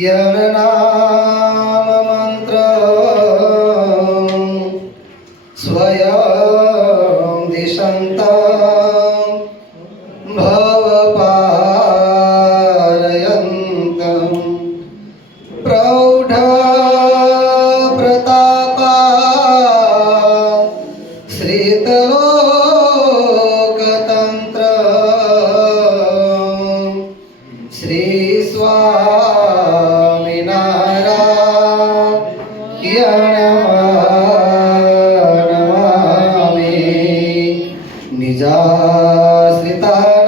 યરનામ મંત્ર સ્વયં દિશંતં ભવપારયંતં પ્રૌઢ પ્રતાપા શ્રીતલોકતંત્ર શ્રી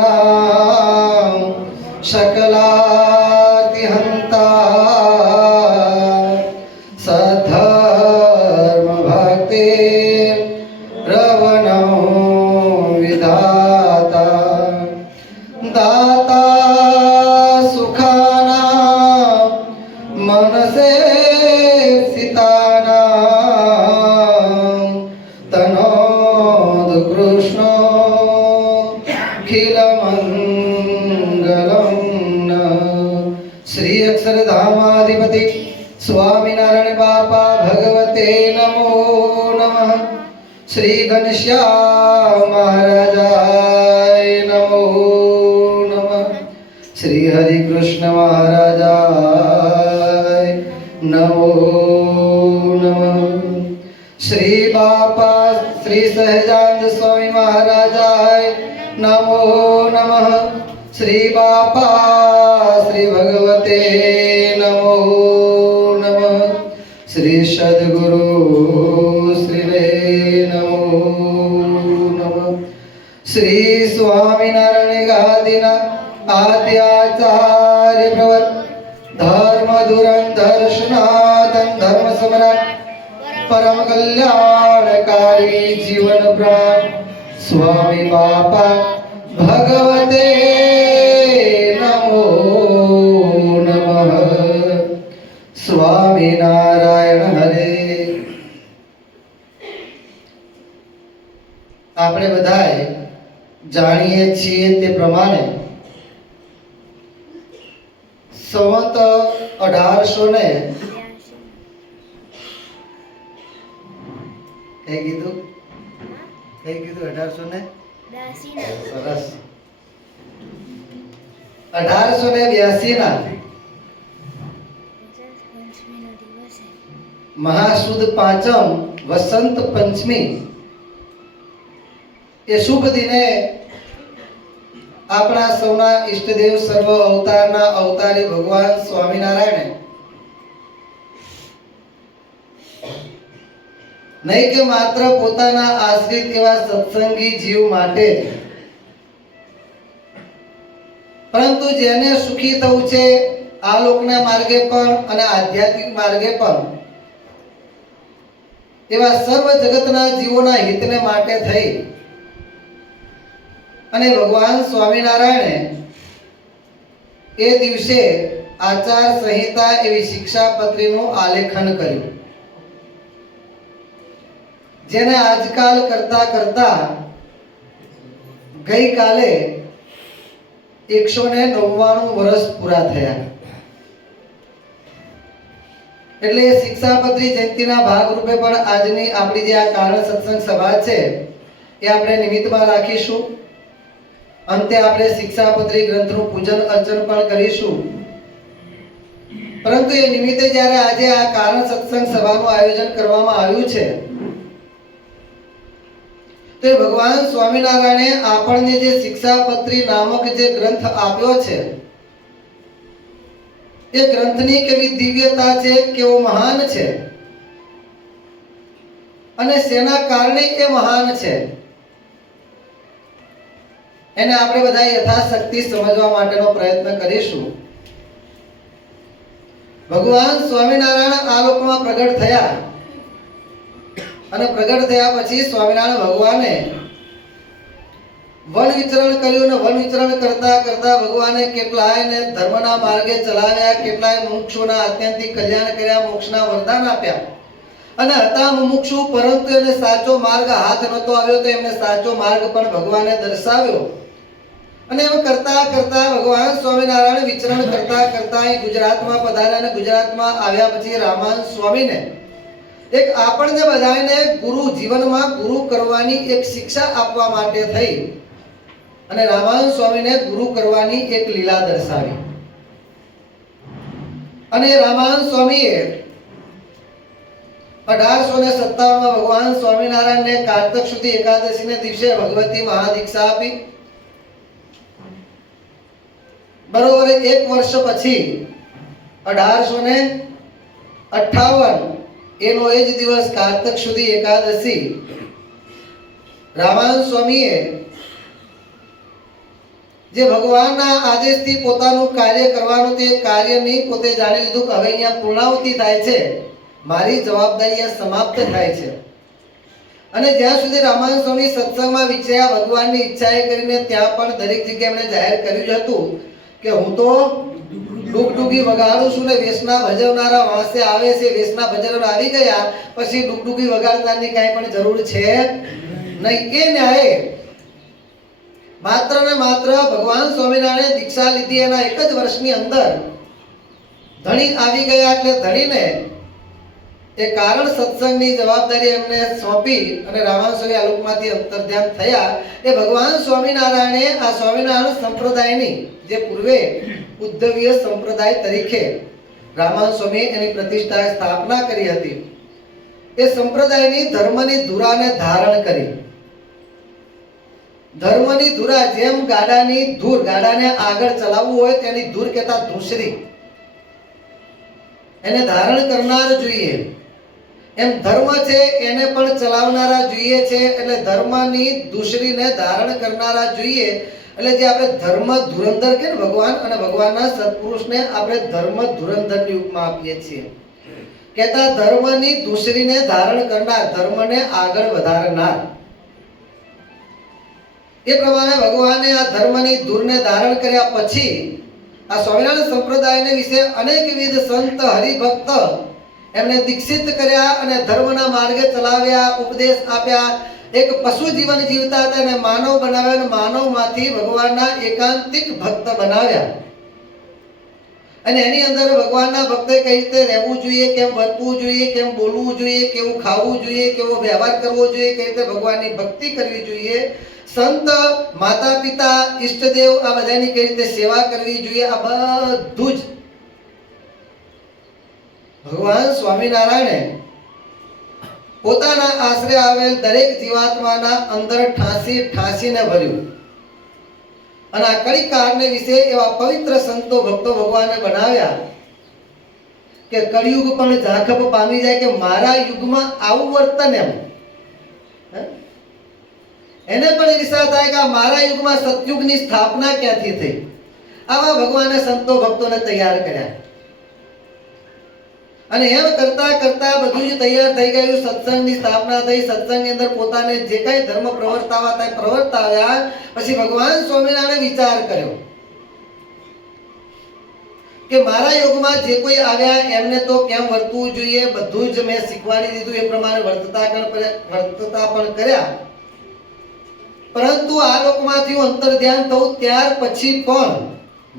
નિજાશ્રિતાનાં શકલાતિહંતા સધર્મ ભક્તિ રવણો વિધાતા દાતા સુખાનાં મનસે સિતાનાં તનોદ કૃષ્ણ શ્રી અક્ષરધામાધિપતિ સ્વામિનારાયણ બાપા ભગવતે નમો નમઃ. શ્રી ઘનશ્યામ મહારાજાય નમો નમઃ. શ્રી હરિકૃષ્ણ મહારાજાય નમો નમઃ. શ્રી બાપા શ્રી સહજાનંદ સ્વામી મહારાજાય નમો નમઃ. શ્રી બાપા શ્રી ભગવતે નમો નમઃ. શ્રી સદગુરુ શ્રીને નમો નમઃ. શ્રી સ્વામિનારાયણ ગાદીના આદ્યાચાર્ય પ્રવર ધર્મ ધુરંધર સનાતન ધર્મ સમ્રાટ પરમ કલ્યાણકારી જીવન પ્રાણ સ્વામી બાપા ભગવતે નમો નમઃ. સ્વામિનારાયણ હરે. આપણે બધાએ જાણીએ છીએ તે પ્રમાણે સંવત 1800 કઈ કીધું 1800 સરસ 1882 ના મહાસુદ પાંચમ વસંત પંચમી એ શુભ દિને આપણા સૌના ઈષ્ટદેવ સર્વ અવતારના અવતારી ભગવાન સ્વામિનારાયણે નહીં કે માત્ર પોતાના આશ્રિત એવા સત્સંગી જીવ માટે પરંતુ જેને સુખી થવું છે આ લોકના માર્ગે પણ અને આધ્યાત્મિક માર્ગે પણ એવા સર્વ જગતના જીવોના હિતને માટે થઈ અને ભગવાન સ્વામિનારાયણે એ દિવસે આચાર સંહિતા એવી શિક્ષાપત્રીનું આલેખન કર્યું, જેને આજકાલ કરતા કરતા ગઈકાલે 199 વર્ષ પૂરા થયા. એટલે શિક્ષાપત્રી જયંતિના ભાગરૂપે પણ આજની આપણી જે આ કારણ સત્સંગ સભા છે એ આપણે નિમિત્તમાં રાખીશું. અંતે આપણે શિક્ષાપત્રી ગ્રંથનું પૂજન અર્ચન પણ કરીશું. પરંતુ એ નિમિત્તે જ્યારે આજે આ કારણ સત્સંગ સભાનું આયોજન કરવામાં આવ્યું છે તો ભગવાન સ્વામિનારાયણે આપણને જે શિક્ષાપત્રી નામક જે ગ્રંથ આપ્યો છે એ ગ્રંથની કેવી દિવ્યતા છે, કેવો મહાન છે અને શેના કારણે એ મહાન છે એને આપણે બધા યથાશક્તિ સમજવા માટેનો પ્રયત્ન કરીશું. ભગવાન સ્વામિનારાયણ આ લોકમાં પ્રગટ થયા અને પ્રગટ થયા પછી સ્વામિનારાયણ ભગવાને વન વિચરણ કર્યું અને વન વિચરણ કરતા કરતા ભગવાને કેટલાયને ધર્મના માર્ગે ચલાવ્યા, કેટલાય મુમુક્ષુના આત્યંતિક કલ્યાણ કર્યા, મોક્ષના વરદાન આપ્યા અને હતા મુમુક્ષુ પરંતુ એને સાચો માર્ગ હાથ નહોતો આવ્યો તો એમને સાચો માર્ગ પણ ભગવાને દર્શાવ્યો. અને એમ કરતા કરતા ભગવાન સ્વામિનારાયણ વિચરણ કરતા કરતા અહીં ગુજરાતમાં પધાર્યા અને ગુજરાતમાં આવ્યા પછી રામાનંદ સ્વામીને એક આપણને બધાને ગુરુ જીવનમાં ગુરુ કરવાની એક શિક્ષા આપવા માટે થઈ અને રામાનંદ સ્વામીને ગુરુ કરવાની એક લીલા દર્શાવી. અને રામાનંદ સ્વામીએ 1857 માં ભગવાન સ્વામિનારાયણને કારતક સુધી એકાદશીને દિવસે ભગવતી મહાદીક્ષા આપી. બરોબર 1 વર્ષ પછી 1858 એનો એ જ દિવસ કારતક સુધી એકાદશી રામાનંદ સ્વામીએ જે ભગવાનના આદેશથી પોતાનું કાર્ય કરવાનું તે કાર્યની પોતે જાણી લીધું કે હવે અહીંયા પૂર્ણાહુતિ થાય છે, મારી જવાબદારી આ સમાપ્ત થાય છે. અને જ્યાં સુધી રામાનંદ સ્વામી સત્સંગમાં વિચર્યા ભગવાનની ઈચ્છાએ કરીને ત્યાં પણ દરેક જગ્યાએ એમણે જાહેર કર્યું જ હતું કે હું તો ડુગડુગી વગાડું છું ને વેશના ભજવનારા વાંસે આવે છે, વેશના ભજન આવી ગયા પછી ડુગડુગી વગાડતાની કાંઈ પણ જરૂર છે નહીં. એ ન્યાય માત્ર ને માત્ર ભગવાન સ્વામિનારાયણે દીક્ષા લીધી એના 1 જ વર્ષની અંદર ધણી આવી ગયા એટલે ધણીને એ કારણ સત્સંગની જવાબદારી એમને સોંપી અને રામાનંદ સ્વામી આ લોકમાંથી અંતર્ધ્યાન થયા. એ ભગવાન સ્વામિનારાયણે આ સ્વામિનારાયણ સંપ્રદાયની જે પૂર્વે ઉદ્ધવીય સંપ્રદાય તરીકે રામાનંદ સ્વામીએ એની પ્રતિષ્ઠા સ્થાપના કરી હતી. એ સંપ્રદાયની ધર્મની ધુરાને ધારણ કરી. ધર્મની ધુરા જેમ ગાડાની ધૂર, ગાડાને આગળ ચલાવવું હોય તેની ધૂર કહેતા ધૂસરી, એને ધારણ કરનાર જોઈએ. એમ ધર્મ છે એને પણ ચલાવનારા જોઈએ છે. એટલે ધર્મની ધૂસરીને ધારણ કરનારા જોઈએ. એટલે જે આપણે ધર્મ ધુરંધર કે ભગવાન અને ભગવાનના સત્પુરુષને આપણે ધર્મ ધુરંધરની ઉપમા આપીએ છીએ. કહેતા ધર્મની ધૂસરીને ધારણ કરનાર, ધર્મને આગળ વધારનાર. એ પ્રમાણે ભગવાને આ ધર્મની ધૂરને ધારણ કર્યા પછી આ સ્વામિનારાયણ સંપ્રદાયને વિશે અનેકવિધ સંત હરિભક્ત એમને દીક્ષિત કર્યા અને ધર્મના માર્ગે ચલાવ્યા, ઉપદેશ આપ્યા. એક પશુ જીવન જીવતા હતા અને માનવ બનાવ્યા અને માનવમાંથી ભગવાનના એકાંતિક ભક્ત બનાવ્યા. અને એની અંદર ભગવાનના ભક્તે કઈ રીતે રહેવું જોઈએ, કેમ વર્તવું જોઈએ, કેમ બોલવું જોઈએ, કેવું ખાવું જોઈએ, કેવો વ્યવહાર કરવો જોઈએ, કઈ રીતે ભગવાનની ભક્તિ કરવી જોઈએ, સંત માતા પિતા ઈષ્ટદેવ આ બધાની કઈ રીતે સેવા કરવી જોઈએ, આ બધું જ ભગવાન સ્વામિનારાયણે પોતાના આશરે આવેલ દરેક જીવાત્માના અંદર ઠાંસીને ભર્યું. અને આ કળીકાળને વિશે એવા પવિત્ર સંતો ભક્તો ભગવાને બનાવ્યા કે કળિયુગ પણ ઝાંખપ પામી જાય કે મારા યુગમાં આવું વર્તન એમ. એને પણ ઈર્ષા થાય કે મારા યુગમાં સતયુગની સ્થાપના ક્યાંથી થઈ. આવા ભગવાને સંતો ભક્તોને તૈયાર કર્યા. અને એમ કરતા કરતા બધું જ તૈયાર થઈ ગયું. સત્સંગની સ્થાપના થઈ. સત્સંગની અંદર પોતાને જે કઈ ધર્મ પ્રવર્તાવા હતા પ્રવર્તાવ્યા. પછી ભગવાન સ્વામિનારાયણે વિચાર કર્યો કે મારા યુગમાં જે કોઈ આવ્યા એમને તો કેમ વર્તવું જોઈએ બધું જ મેં શીખવાડી દીધું. એ પ્રમાણે વર્તતા પણ કર્યા. પરંતુ આ લોકમાંથી હું અંતર્ધ્યાન થયું ત્યાર પછી પણ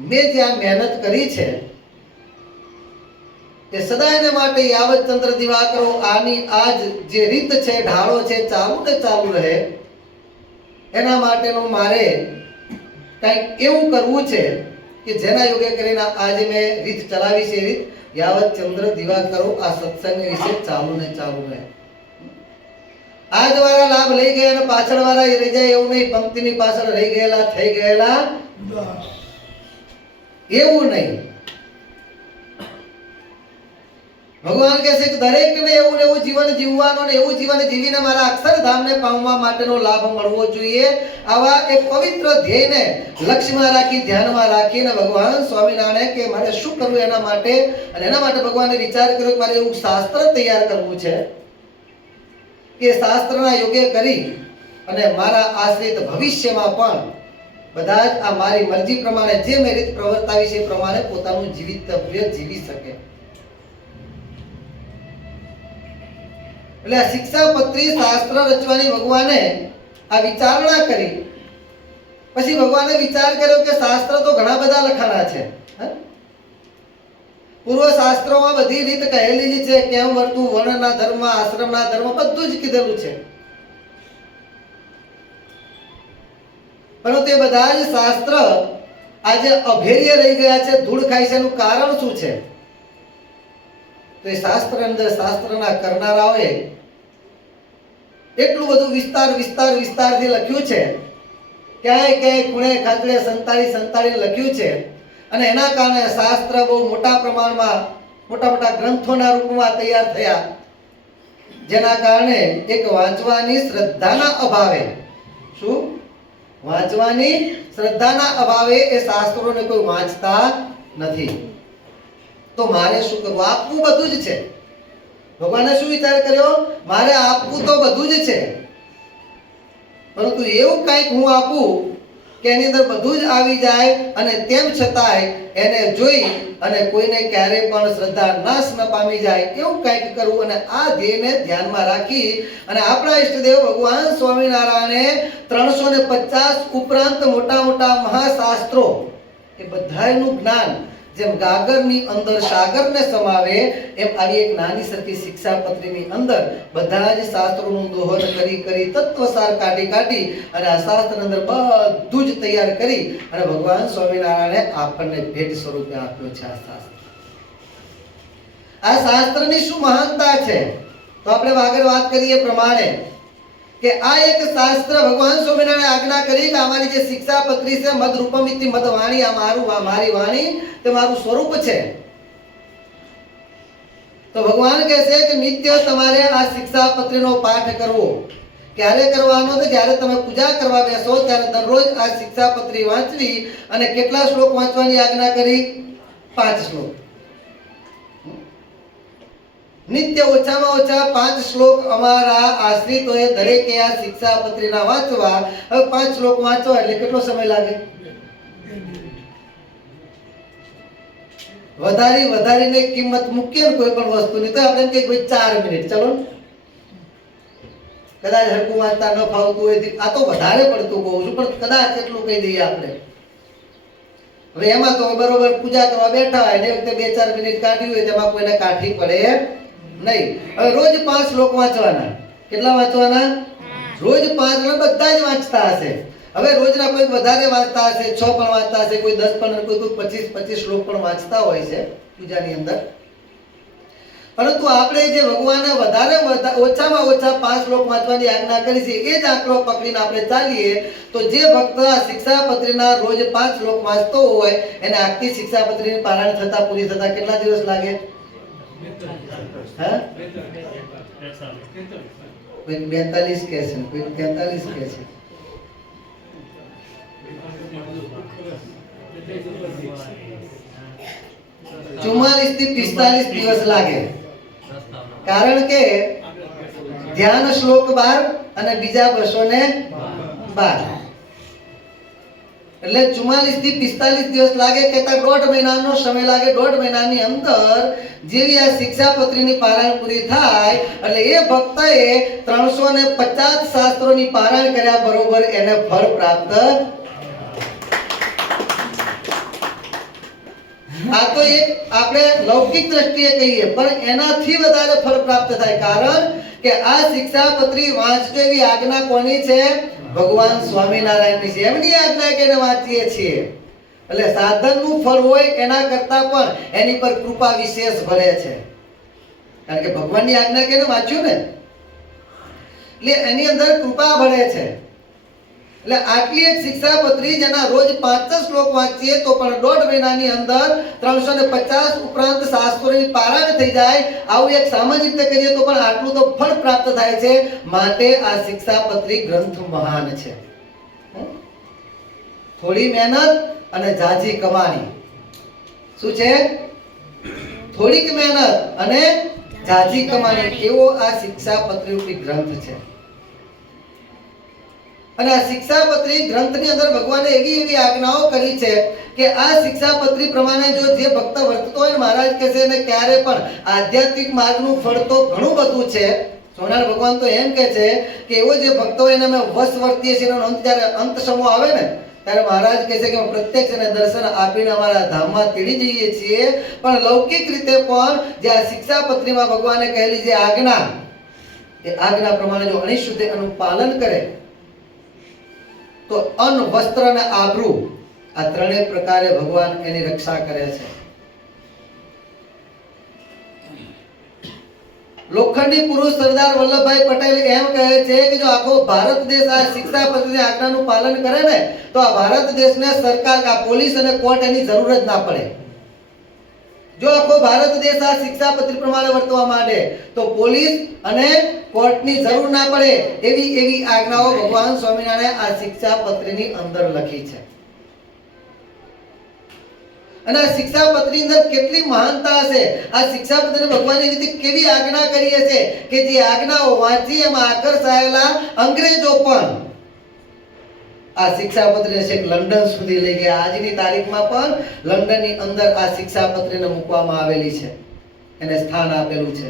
મેં જ્યાં મહેનત કરી છે એ સદાયને માટે યાવત ચંદ્ર દિવાકરો આની આજ જે રીત છે, ઢાળો છે, ચાલુ ને ચાલુ રહે. એના માટેનું મારે કંઈક એવું કરવું છે કે જેના યોગે કરીને આજે મેં રીત ચલાવી છે. રીત યાવત ચંદ્ર દિવાકરો આ સત્સંગ વિશે ચાલુ ને ચાલુ રહે. આજ વાળા લાભ લઈ ગયા અને પાછળ વાળા રહી જાય એવું નહીં. પંક્તિની પાછળ રહી ગયેલા થઈ ગયેલા એવું નહીં. ભગવાન કહે છે કે દરેકને એવું ને એવું જીવન જીવવાનું અને એવું જીવન જીવીને મારા અક્ષરધામને પામવા માટેનો લાભ મળવો જોઈએ. આવા એક પવિત્ર ધ્યેયને લક્ષ્યમાં રાખી, ધ્યાનમાં રાખીને ભગવાન સ્વામિનારાયણ કે મારે શું કરવું એના માટે. અને એના માટે ભગવાને વિચાર કર્યો કે મારે એવું શાસ્ત્ર તૈયાર કરવું છે કે શાસ્ત્રના યોગ્ય કરી અને મારા આશ્રિત ભવિષ્યમાં પણ બધા જ આ મારી મરજી પ્રમાણે જે મેં રીત પ્રવર્તાવી છે એ પ્રમાણે પોતાનું જીવિતવ્ય જીવી શકે. એટલે આ શિક્ષાપત્રી શાસ્ત્ર રચવાની ભગવાને આ વિચારણા કરી. પછી ભગવાને વિચાર કર્યો કે શાસ્ત્ર તો ઘણા બધા લખાણા છે. હા? પૂર્વ શાસ્ત્રોમાં બધી રીત કહેલી જ છે, કેમ વર્તું, વર્ણના ધર્મ, આશ્રમના ધર્મ બધું જ કીધેલું છે. પરંતુ એ બધા જ શાસ્ત્ર આજે અભેર્ય રહી ગયા છે, ધૂળ ખાય છે. એનું કારણ શું છે? તો એ શાસ્ત્ર અંદર શાસ્ત્રના કરનારાઓએ એટલું બધું વિસ્તારથી લખ્યું છે, ક્યાંય ખૂણે ખાંચડે સંતાડી લખ્યું છે. અને એના કારણે શાસ્ત્ર બહુ મોટા પ્રમાણમાં મોટા ગ્રંથોના રૂપમાં તૈયાર થયા, જેના કારણે એક વાંચવાની શ્રદ્ધાના અભાવે, શું વાંચવાની શ્રદ્ધાના અભાવે એ શાસ્ત્રોને કોઈ વાંચતા નથી. તો મારે શું કરવું? આપવું બધું જ છે. ભગવાને શું વિચાર કર્યો? મારે આપવું તો બધું જ છે, પરંતુ એવું કંઈક હું આપું કે એની અંદર બધું જ આવી જાય, અને તેમ છતાંય એને જોઈ અને કોઈને ક્યારેય પણ શ્રદ્ધા નાશ ન પામી જાય, એવું કંઈક કરવું. અને આ ધ્યેયને ધ્યાનમાં રાખી અને આપણા ઈષ્ટદેવ ભગવાન સ્વામિનારાયણે 350 ઉપરાંત મોટા મહાશાસ્ત્રો, એ બધાયનું જ્ઞાન જેમ ગાગરની અંદર સાગરને સમાવે, એમ આવી એક નાની સરખી શિક્ષાપત્રીની અંદર બધા જ શાસ્ત્રોનું દોહન કરી તત્વસાર કાઢી અને આ શાસ્ત્ર અંદર બધું જ તૈયાર કરી અને ભગવાન સ્વામિનારાયણે આપણને ભેટ સ્વરૂપે આપ્યો છે. આ શાસ્ત્રની શું મહાનતા છે? તો આપણે આગળ વાત કરીએ પ્રમાણે કે આ એક શાસ્ત્ર ભગવાન સ્વામિનારાયણે આજ્ઞા કરી કે અમારી જે શિક્ષાપત્રી છે, મદ રૂપમિતિ મદ વાણી, આ મારી વાણી તે મારું સ્વરૂપ છે. તો ભગવાન કહે છે કે નિત્ય તમારે આ શિક્ષાપત્રીનો પાઠ કરવો. ક્યારે કરવાનો? તો જ્યારે તમે પૂજા કરવા બેસો ત્યારે દરરોજ આ શિક્ષાપત્રી વાંચવી. અને કેટલા શ્લોક વાંચવાની આજ્ઞા કરી? 5 શ્લોક. નિત્ય ઓછામાં ઓછા 5 શ્લોક અમારા આશ્રિતોએ દરેકે આ શિક્ષાપત્રીના વાંચવા. હવે 5 શ્લોક વાંચવા એટલે કેટલો સમય લાગે? વધારીને કિંમત મૂકીએ ને કોઈ પણ વસ્તુની, તો આપણે કહીએ ભાઈ 4 મિનિટ, ચલો. કદાચ હરકું વાંચતા ન ફાવતું હોય, આ તો વધારે પડતું કહું છું, પણ કદાચ એટલું કહી દઈએ આપણે. હવે એમાં તો બરોબર પૂજા કરવા બેઠા હોય ને એ વખતે 2-4 મિનિટ કાઢી હોય, તેમાં કોઈને કાઠી પડે નહીં. હવે રોજ 5 શ્લોક વાંચવાના. કેટલા વાંચવાના? રોજ 5. બધા જ વાંચતા હશે. હવે રોજના કોઈ વધારે વાંચતા હશે, 6 પણ વાંચતા હશે, કોઈ 10 પણ, કોઈ 25 શ્લોક પણ વાંચતા હોય છે પૂજાની અંદર. પરંતુ આપણે જે ભગવાને ઓછામાં ઓછા 5 શ્લોક વાંચવાની આજ્ઞા કરી છે, એ જ આંકડો પકડીને આપણે ચાલીએ તો જે ભક્ત આ શિક્ષાપત્રીના રોજ 5 શ્લોક વાંચતો હોય એને આખી શિક્ષાપત્રીની પારાયણ થતા પૂરી થતા કેટલા દિવસ લાગે? કોઈ 42 કહે છે, કોઈ 43 કહે છે. 44 થી 45 દિવસ લાગે. કારણ કે ધ્યાન શ્લોક 12 અને બીજા 212, એટલે 44 થી 45 દિવસ લાગે. કહેતા 1.5 મહિનાનો સમય લાગે. 1.5 મહિનાની અંદર જેવી આ શિક્ષાપત્રીની પારાયણ પૂરી થાય એટલે એ ભક્તએ 350 શાસ્ત્રોની પારાયણ કર્યા બરોબર એને ફળ પ્રાપ્ત. આ તો એક આપણે લૌકિક દ્રષ્ટિએ કહીએ, પણ એનાથી વધારે ફળ પ્રાપ્ત થાય. કારણ કે આ શિક્ષાપત્રી વાંચતો એવી આજ્ઞા કોની છે? ભગવાન સ્વામિનારાયણની છે. એમની આજ્ઞા કે વાંચીએ છીએ એટલે સાધનનું ફળ હોય એના કરતા પણ એની પર કૃપા વિશેષ ભરે છે. કારણ કે ભગવાનની આજ્ઞા કે વાંચ્યું ને, એટલે એની અંદર કૃપા ભરે છે. એટલે આટલી એક શિક્ષાપત્રી જેના રોજ 5 શ્લોક વાંચીએ તો પણ 1.5 મહિનાની અંદર 350 ઉપરાંત શાસ્ત્રોની પારાયણ થઈ જાય. આવું એક સામાજિક રીતે કરીએ તો પણ આટલું તો ફળ પ્રાપ્ત થાય છે. માટે આ શિક્ષાપત્રી ગ્રંથ મહાન છે. થોડી મહેનત અને ઝાઝી કમાણી. શું છે? થોડીક મહેનત અને ઝાઝી કમાણી, એવો આ શિક્ષાપત્રી રૂપી ગ્રંથ છે. અને આ શિક્ષાપત્રી ગ્રંથની અંદર ભગવાને એવી આજ્ઞાઓ કરી છે કે આ શિક્ષાપત્રી પ્રમાણે જો જે ભક્ત વર્તતો હોય, મહારાજ કહે છે, ને ક્યારે પણ આધ્યાત્મિક માર્ગનું ફળ તો ઘણું બધું છે. સોનાર ભગવાન તો એમ કહે છે કે એવો જે ભક્તો હોય એને અમે વશ વર્તીએ છીએ, જ્યારે અંત સમૂહ આવે ને ત્યારે મહારાજ કહે છે કે પ્રત્યક્ષ અને દર્શન આપીને અમારા ધામમાં તેડી જઈએ છીએ, પણ લૌકિક રીતે પણ જે આ શિક્ષાપત્રીમાં ભગવાને કહેલી જે આજ્ઞા, એ આજ્ઞા પ્રમાણે જો અનિશુદ્ધ એનું પાલન કરે તો અન્ન, વસ્ત્ર અને આબરૂ આ ત્રણેય પ્રકારે ભગવાન એની રક્ષા કરે છે. લોખંડી પુરુષ સરદાર વલ્લભભાઈ પટેલ એમ કહે છે કે જો આખો ભારત દેશ આ શિક્ષાપત્રીની આજ્ઞાનું પાલન કરે ને તો આ ભારત દેશને સરકાર, આ પોલીસ અને કોર્ટ એની જરૂર જ ના પડે. જો આખો ભારત દેશ આ શિક્ષાપત્રી પ્રમાણે વર્તવા માંડે તો પોલીસ અને કોર્ટની જરૂર ના પડે. એવી આજ્ઞાઓ ભગવાન સ્વામિનારાયણ આ શિક્ષાપત્રીની અંદર લખી છે. અને આ શિક્ષાપત્રીની અંદર કેટલી મહાનતા હશે. આ શિક્ષાપત્રીને ભગવાનની રીતે કેવી આજ્ઞા કરી હશે કે જે આજ્ઞાઓ વાંચી એમાં આકર્ષાયેલા અંગ્રેજો પણ આ શિક્ષાપત્રીને છેક લંડન સુધી લઈ ગયા. આજની તારીખમાં પણ લંડનની અંદર આ શિક્ષાપત્રીને મૂકવામાં આવેલી છે, એને સ્થાન આપેલું છે.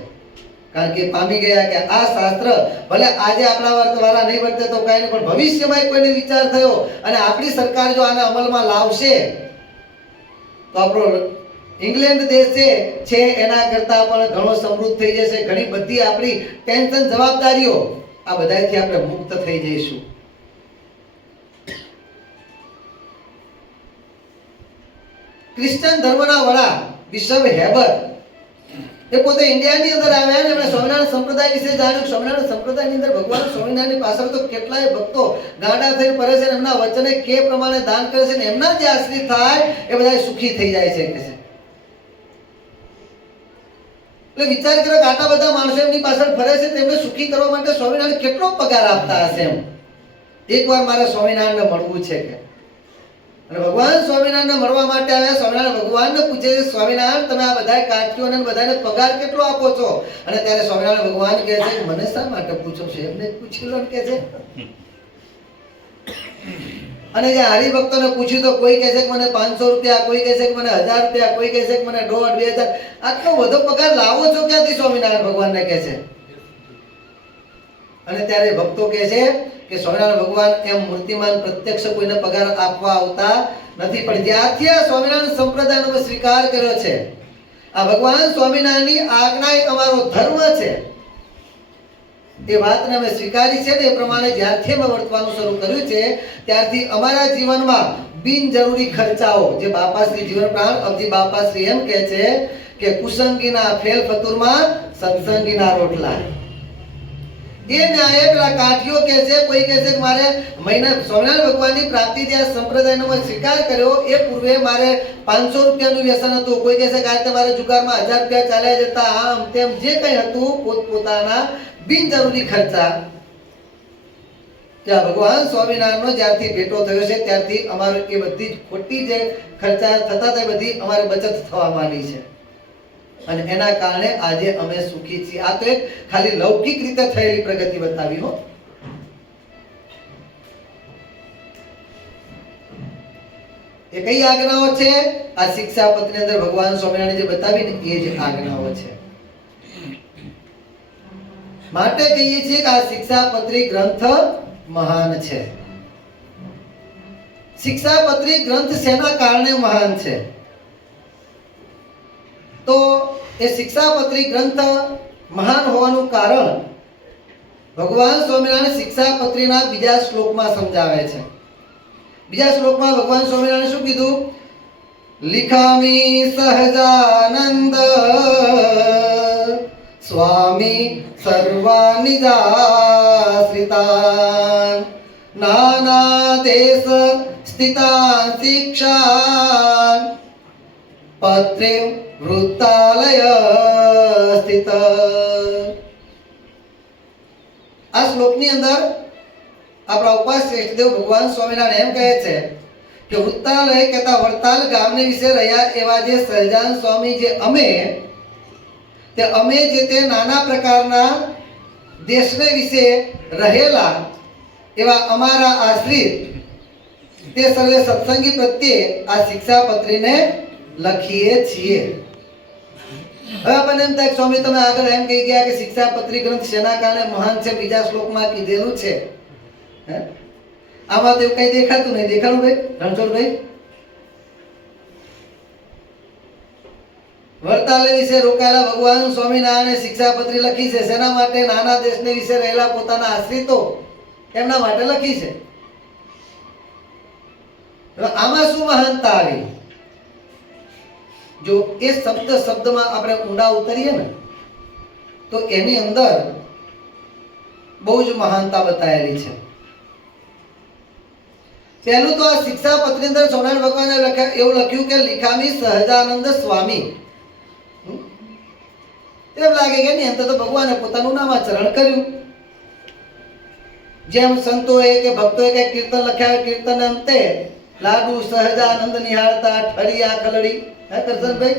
કારણ કે પામી ગયા કે આ શાસ્ત્ર ભલે આજે આપણા વર્તવાળા નહીં વર્તે તો કાંઈ નહીં, પણ ભવિષ્યમાં કોઈને વિચાર થયો અને આપણી સરકાર જો આને અમલમાં લાવશે તો આપણો ઇંગ્લેન્ડ દેશ છે એના કરતા પણ ઘણો સમૃદ્ધ થઈ જશે. ઘણી બધી આપણી ટેન્શન, જવાબદારીઓ આ બધાથી આપણે મુક્ત થઈ જઈશું. ક્રિશ્ચન ધર્મના વડા બિશપ હેબર એ પોતે ઇન્ડિયાની અંદર આવ્યા અને એમણે સ્વામિનારાયણ સંપ્રદાય વિશે જાણ્યું. સ્વામિનારાયણ સંપ્રદાયની અંદર ભગવાન સ્વામિનારાયણની પાછળ તો કેટલાય ભક્તો ગાંડા થઈને ફરે છે, એમના વચને કે પ્રમાણે દાન કરે છે, એમના જે આશ્રિત થાય એ બધા સુખી થઈ જાય છે કે છે. એટલે વિચાર કરો કે આટલા બધા માણસો એમની પાછળ ફરે છે, તેમને સુખી કરવા માટે સ્વામિનારાયણ કેટલો પગાર આપતા હશે. એમ એકવાર મારે સ્વામિનારાયણને મળવું છે કે, અને ભગવાન સ્વામિનારાયણને મળવા માટે આવ્યા. સ્વામિનારાયણ ભગવાનને પૂછે છે, સ્વામિનારાયણ તમે આ બધા કાઠીઓને બધાને પગાર કેટલો આપો છો? અને ત્યારે સ્વામિનારાયણ ભગવાન કહે છે કે મને શા માટે પૂછો છો, એમને જ પૂછી લો કે છે. અને જે હરિભક્તોને પૂછ્યું તો કોઈ કહે છે કે મને 500 રૂપિયા, કોઈ કહે છે કે મને 1000 રૂપિયા, કોઈ કહે છે કે મને 1,500, 2,000. આટલો બધો પગાર લાવો છો ક્યાંથી? સ્વામિનારાયણ ભગવાનને કહે છે. અને ત્યારે ભક્તો કહે છે કે સ્વામિનારાયણ ભગવાન એમ મૂર્તિમાન પ્રત્યક્ષ કોઈને પગાર આપવા આવતા નથી, પણ જ્યારથી આ સ્વામિનારાયણ સંપ્રદાયનો સ્વીકાર કર્યો છે, આ ભગવાન સ્વામિનારાયણની આજ્ઞા એ અમારો ધર્મ છે, એ વાતને અમે સ્વીકારી છે ને એ પ્રમાણે જ્યારથી અમે વર્તવાનું શરૂ કર્યું છે ત્યારથી અમારા જીવનમાં બિનજરૂરી ખર્ચાઓ, જે બાપાશ્રી જીવન પ્રાણ અબજી બાપાશ્રી એમ કહે છે કે કુસંગીના ફેલ ફતુરમાં સત્સંગીના રોટલા. એ ન્યાય પેલા કાઠીઓ કહે છે, કોઈ કહે છે કે મારે મહિના સ્વામિનારાયણ ભગવાનની પ્રાપ્તિ જે સંપ્રદાયનો મેં સ્વીકાર કર્યો એ પૂર્વે મારે 500 રૂપિયાનું વ્યસન હતું, કોઈ કહે છે કે આજે મારે જુગારમાં 1000 રૂપિયા ચાલ્યા જતા, આમ તેમ જે કંઈ હતું પોતપોતાના બિનજરૂરી ખર્ચા. ત્યાં ભગવાન સ્વામિનારાયણનો જ્યારથી ભેટો થયો છે ત્યારથી અમારે એ બધી જ ખોટી જે ખર્ચા થતા તે બધી અમારે બચત થવા માંડી છે, અને એના કારણે આજે અમે સુખી છીએ. આ તો એક ખાલી લૌકિક રીતે થયેલી પ્રગતિ બતાવી હો. એ કઈ આજ્ઞાઓ છે? આ શિક્ષાપત્રની અંદર ભગવાન સ્વામિનારાયણ જે બતાવી ને એ જ આજ્ઞાઓ છે. માટે કહીએ છીએ કે આ શિક્ષાપત્રી ગ્રંથ મહાન છે. શિક્ષાપત્રી ગ્રંથ શેના કારણે મહાન છે? તો એ શિક્ષાપત્રી ગ્રંથ મહાન હોવાનું કારણ ભગવાન સ્વામિનારાયણ શિક્ષાપત્રીના બીજા શ્લોકમાં સમજાવે છે. બીજા શ્લોકમાં ભગવાન સ્વામિનારાયણ શું કીધું? લિખામી સહજાનંદ સ્વામી સર્વાનિજાશ્રિતાન નાના દેશ સ્થિતાન શિક્ષાન પત્રે વૃત્તાલય સ્થિત. આ શ્લોકની અંદર આપણા ઉપાસ શ્રેષ્ઠદેવ ભગવાન સ્વામિનારાયણ એમ કહે છે કે વૃત્તાલય કહેતા વડતાલ ગામને વિશે રહ્યા એવા જે સહજાન સ્વામી જે અમે જે તે નાના પ્રકારના દેશને વિશે રહેલા એવા અમારા આશ્રિત તે સર્વે સત્સંગી પ્રત્યે આ શિક્ષાપત્રીને લખીએ છીએ. હવે આપણને એમ થાય સ્વામી તમે આગળ એમ કહી ગયા કે શિક્ષાપત્રી ગ્રંથ શેના કારણે મહાન છે, બીજા શ્લોકમાં કીધેલું છે. આમાં તો એવું કઈ દેખાતું નહીં. દેખાડું ભાઈ રણછોડભાઈ? વડતાલ વિશે રોકાયેલા ભગવાન સ્વામિનારાયણે શિક્ષાપત્રી લખી છે. શેના માટે? નાના દેશને વિશે રહેલા પોતાના આશ્રિતો એમના માટે લખી છે. આમાં શું મહાનતા આવી? જો એ શબ્દમાં આપણે ઊંડા ઉતરીએ ને તો એની અંદર બહુ જ મહાનતા બતાવેલી છે. પહેલું તો આ શિક્ષાપત્રી અંદર સ્વામિનારાયણ ભગવાને એવું લખ્યું કે લિખામી સહજાનંદ સ્વામી. એમ લાગે કે નહીં, અંતે તો ભગવાને પોતાનું નામાચરણ કર્યું. જેમ સંતોએ કે ભક્તોએ કે કીર્તન લખ્યા, કીર્તન અંતે લાડુ સહજાનંદ નિહાળતા ઠળિયા ખલડી. હે કરશનભાઈ?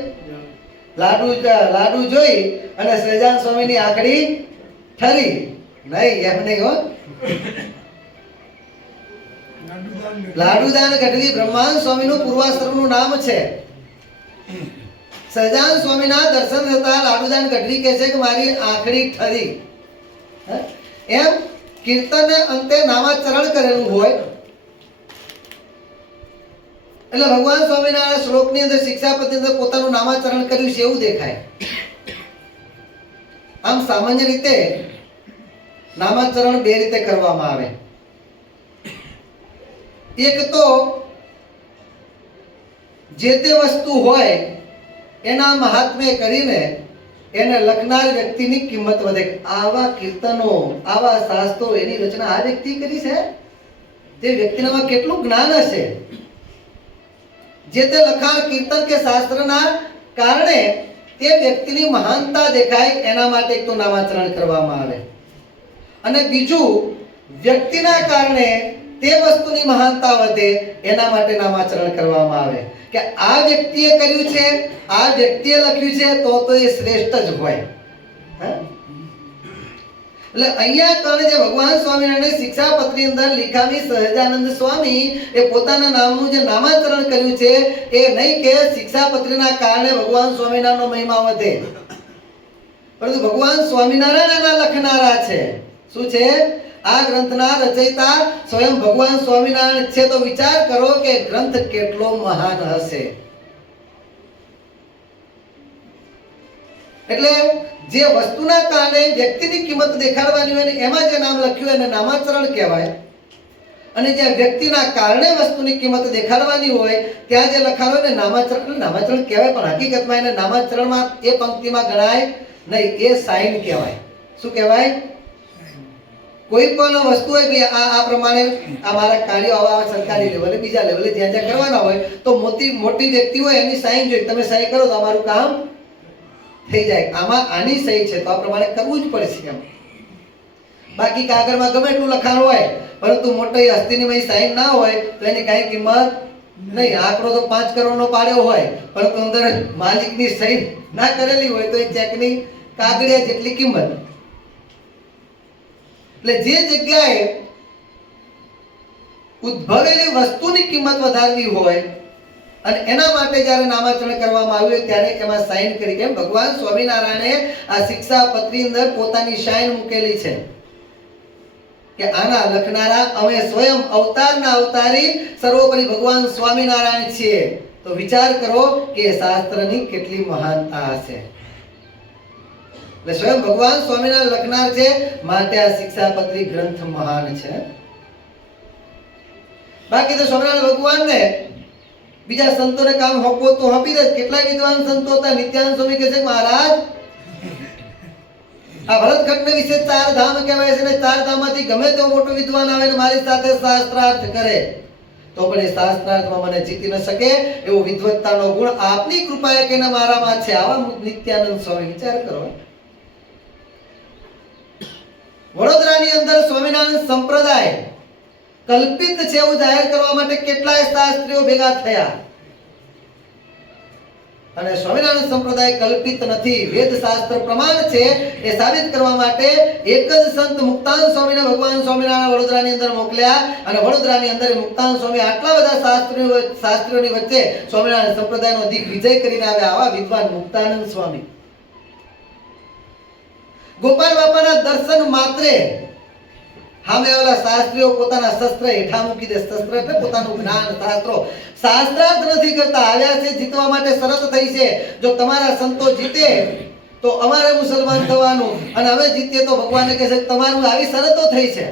લાડુ જોઈ અને સહજાનંદ સ્વામીની આંખડી ઠરી નહીં. એમ નહીં હો. લાડુદાન ગઢવી બ્રહ્માંડ સ્વામીનું પૂર્વાશ્રમનું નામ છે. સહજાનંદ સ્વામીના દર્શન થતા લાડુદાન ગઢવી કહે છે કે મારી આંખડી ઠરી. એમ કીર્તનને અંતે નામાચરણ કરેલું હોય એટલે ભગવાન સ્વામિનારાયણ શ્લોકની અંદર શિક્ષાપત્રી અંદર પોતાનું નામાચરણ કર્યું છે એવું દેખાય. આમ સામાન્ય રીતે નામાચરણ બે રીતે કરવામાં આવે. એક તો જે તે વસ્તુ હોય એના મહાત્મ્ય કરીને એને લખનાર વ્યક્તિની કિંમત વધે. આવા કીર્તનો, આવા શાસ્ત્રો, એની રચના આ વ્યક્તિ કરી છે, તે વ્યક્તિનામાં કેટલું જ્ઞાન હશે. જે તે લખાણ કીર્તન કે શાસ્ત્રના કારણે તે વ્યક્તિની મહાનતા દેખાય એના માટે એક તો નામાચરણ કરવામાં આવે. અને બીજું વ્યક્તિના કારણે તે વસ્તુની મહાનતા વધે એના માટે નામાચરણ કરવામાં આવે કે આ વ્યક્તિએ કર્યું છે, આ વ્યક્તિએ લખ્યું છે તો એ શ્રેષ્ઠ જ હોય. એટલે અહીંયા કારણે જે ભગવાન સ્વામિનારાયણ શિક્ષાપત્રી અંદર લિખામી સહજાનંદ સ્વામી એ પોતાના નામનું જે નામાચરણ કર્યું છે એ નહીં કે શિક્ષાપત્રીના કારણે ભગવાન સ્વામિનારાયણનો મહિમા વધે, પરંતુ ભગવાન સ્વામિનારાયણ એના લખનારા છે. શું છે? આ ગ્રંથના રચયિતા સ્વયં ભગવાન સ્વામિનારાયણ છે. તો વિચાર કરો કે ગ્રંથ કેટલો મહાન હશે. એટલે જે વસ્તુના કારણે વ્યક્તિની કિંમત દેખાડવાની હોય ને એમાં જે નામ લખ્યું એને નામાચરણ કહેવાય. અને જે વ્યક્તિના કારણે વસ્તુની કિંમત દેખાડવાની હોય ત્યાં જે લખાણ હોય ને નામાચરણ કહેવાય, પણ હકીકતમાં એને નામાચરણમાં એ પંક્તિમાં ગણાય નહીં, એ સાઇન કહેવાય. શું કહેવાય? કોઈ પણ વસ્તુ હોય આ પ્રમાણે અમારા કાર્યો આવા સરકારી લેવલે બીજા લેવલે જ્યાં જ્યાં કરવાના હોય તો મોટી વ્યક્તિ હોય એની સાઇન જોઈએ. તમે સાઇન કરો તો અમારું કામ થઈ જાય. આમાં આની સહી છે તો આ પ્રમાણે કરવું જ પડશે એમ. બાકી કાગળમાં ગમે એટલું લખાણ હોય પરંતુ મોટી હસ્તીની સાઇન ના હોય તો એની કાંઈ કિંમત નહીં. આંકડો તો 5 કરોડનો પાડ્યો હોય પરંતુ અંદર માલિકની સહી ના કરેલી હોય તો એ ચેકની કાગળિયા જેટલી કિંમત. એટલે જે જગ્યાએ ઉદ્ભવેલી વસ્તુની કિંમત વધારવી હોય અને એના માટે જ્યારે નામાચરણ કરવામાં આવ્યું ત્યારે એમાં સાઇન કરી. કેમ? ભગવાન સ્વામિનારાયણે આ શિક્ષાપત્રી અંદર પોતાની સાઇન મૂકેલી છે કે આના લખનારા અમે સ્વયં અવતારના અવતારી સર્વોપરી ભગવાન સ્વામિનારાયણ છીએ. તો વિચાર કરો કે શાસ્ત્રની કેટલી મહાનતા હશે. એટલે સ્વયં ભગવાન સ્વામિનારાયણ લખનાર છે માટે આ શિક્ષાપત્રી ગ્રંથ મહાન છે. બાકી તો સ્વામિનારાયણ ભગવાનને બીજા સંતોને કામ હોપો તો આપી દે. કેટલાય વિદ્વાન સંતો હતા. નિત્યાનંદ સ્વામી કહે છે મહારાજ આ ભરતખંડને વિશે 4 ધામ કહેવાય છે ને 4 ધામમાંથી ગમે તેવો મોટો વિદ્વાન આવે ને મારી સાથે શાસ્ત્રાર્થ કરે તો પણ એ શાસ્ત્રાર્થમાં મને જીતી ન શકે એવો વિદ્વત્તાનો ગુણ આપની કૃપાએ કે મારામાં છે. આવા નિત્યાનંદ સ્વામી. વિચાર કરો. વડોદરાની અંદર સ્વામિનારાયણ સંપ્રદાય કલ્પિત છે એવું જાહેર કરવા માટે કેટલાય શાસ્ત્રીઓ ભેગા થયા અને સ્વામિનારાયણ સંપ્રદાય કલ્પિત નથી, વેદ શાસ્ત્ર પ્રમાણ છે એ સાબિત કરવા માટે એક જ સંત મુક્તાન સ્વામીને ભગવાન સ્વામિનારાયણ વડોદરાની અંદર મોકલ્યા અને વડોદરાની અંદર મુક્તાન સ્વામી આટલા બધા શાસ્ત્રીઓની વચ્ચે સ્વામિનારાયણ સંપ્રદાયનો દિગ્વિજય કરીને આવ્યા. આવા વિદ્વાન મુક્તાનંદ સ્વામી ગોપાલ બાપાના દર્શન માત્રે સામે આવેલા શાસ્ત્રીઓ પોતાના શસ્ત્ર હેઠા મૂકી દે. શસ્ત્ર એટલે પોતાનું જ્ઞાન, શાસ્ત્રો શાસ્ત્રાર્થ નથી કરતા. આવ્યા છે જીતવા માટે, શરત થઈ છે જો તમારા સંતો જીતે તો અમારે મુસલમાન થવાનું, અને અમે જીતીએ તો ભગવાને કહે છે તમારું. આવી શરતો થઈ છે.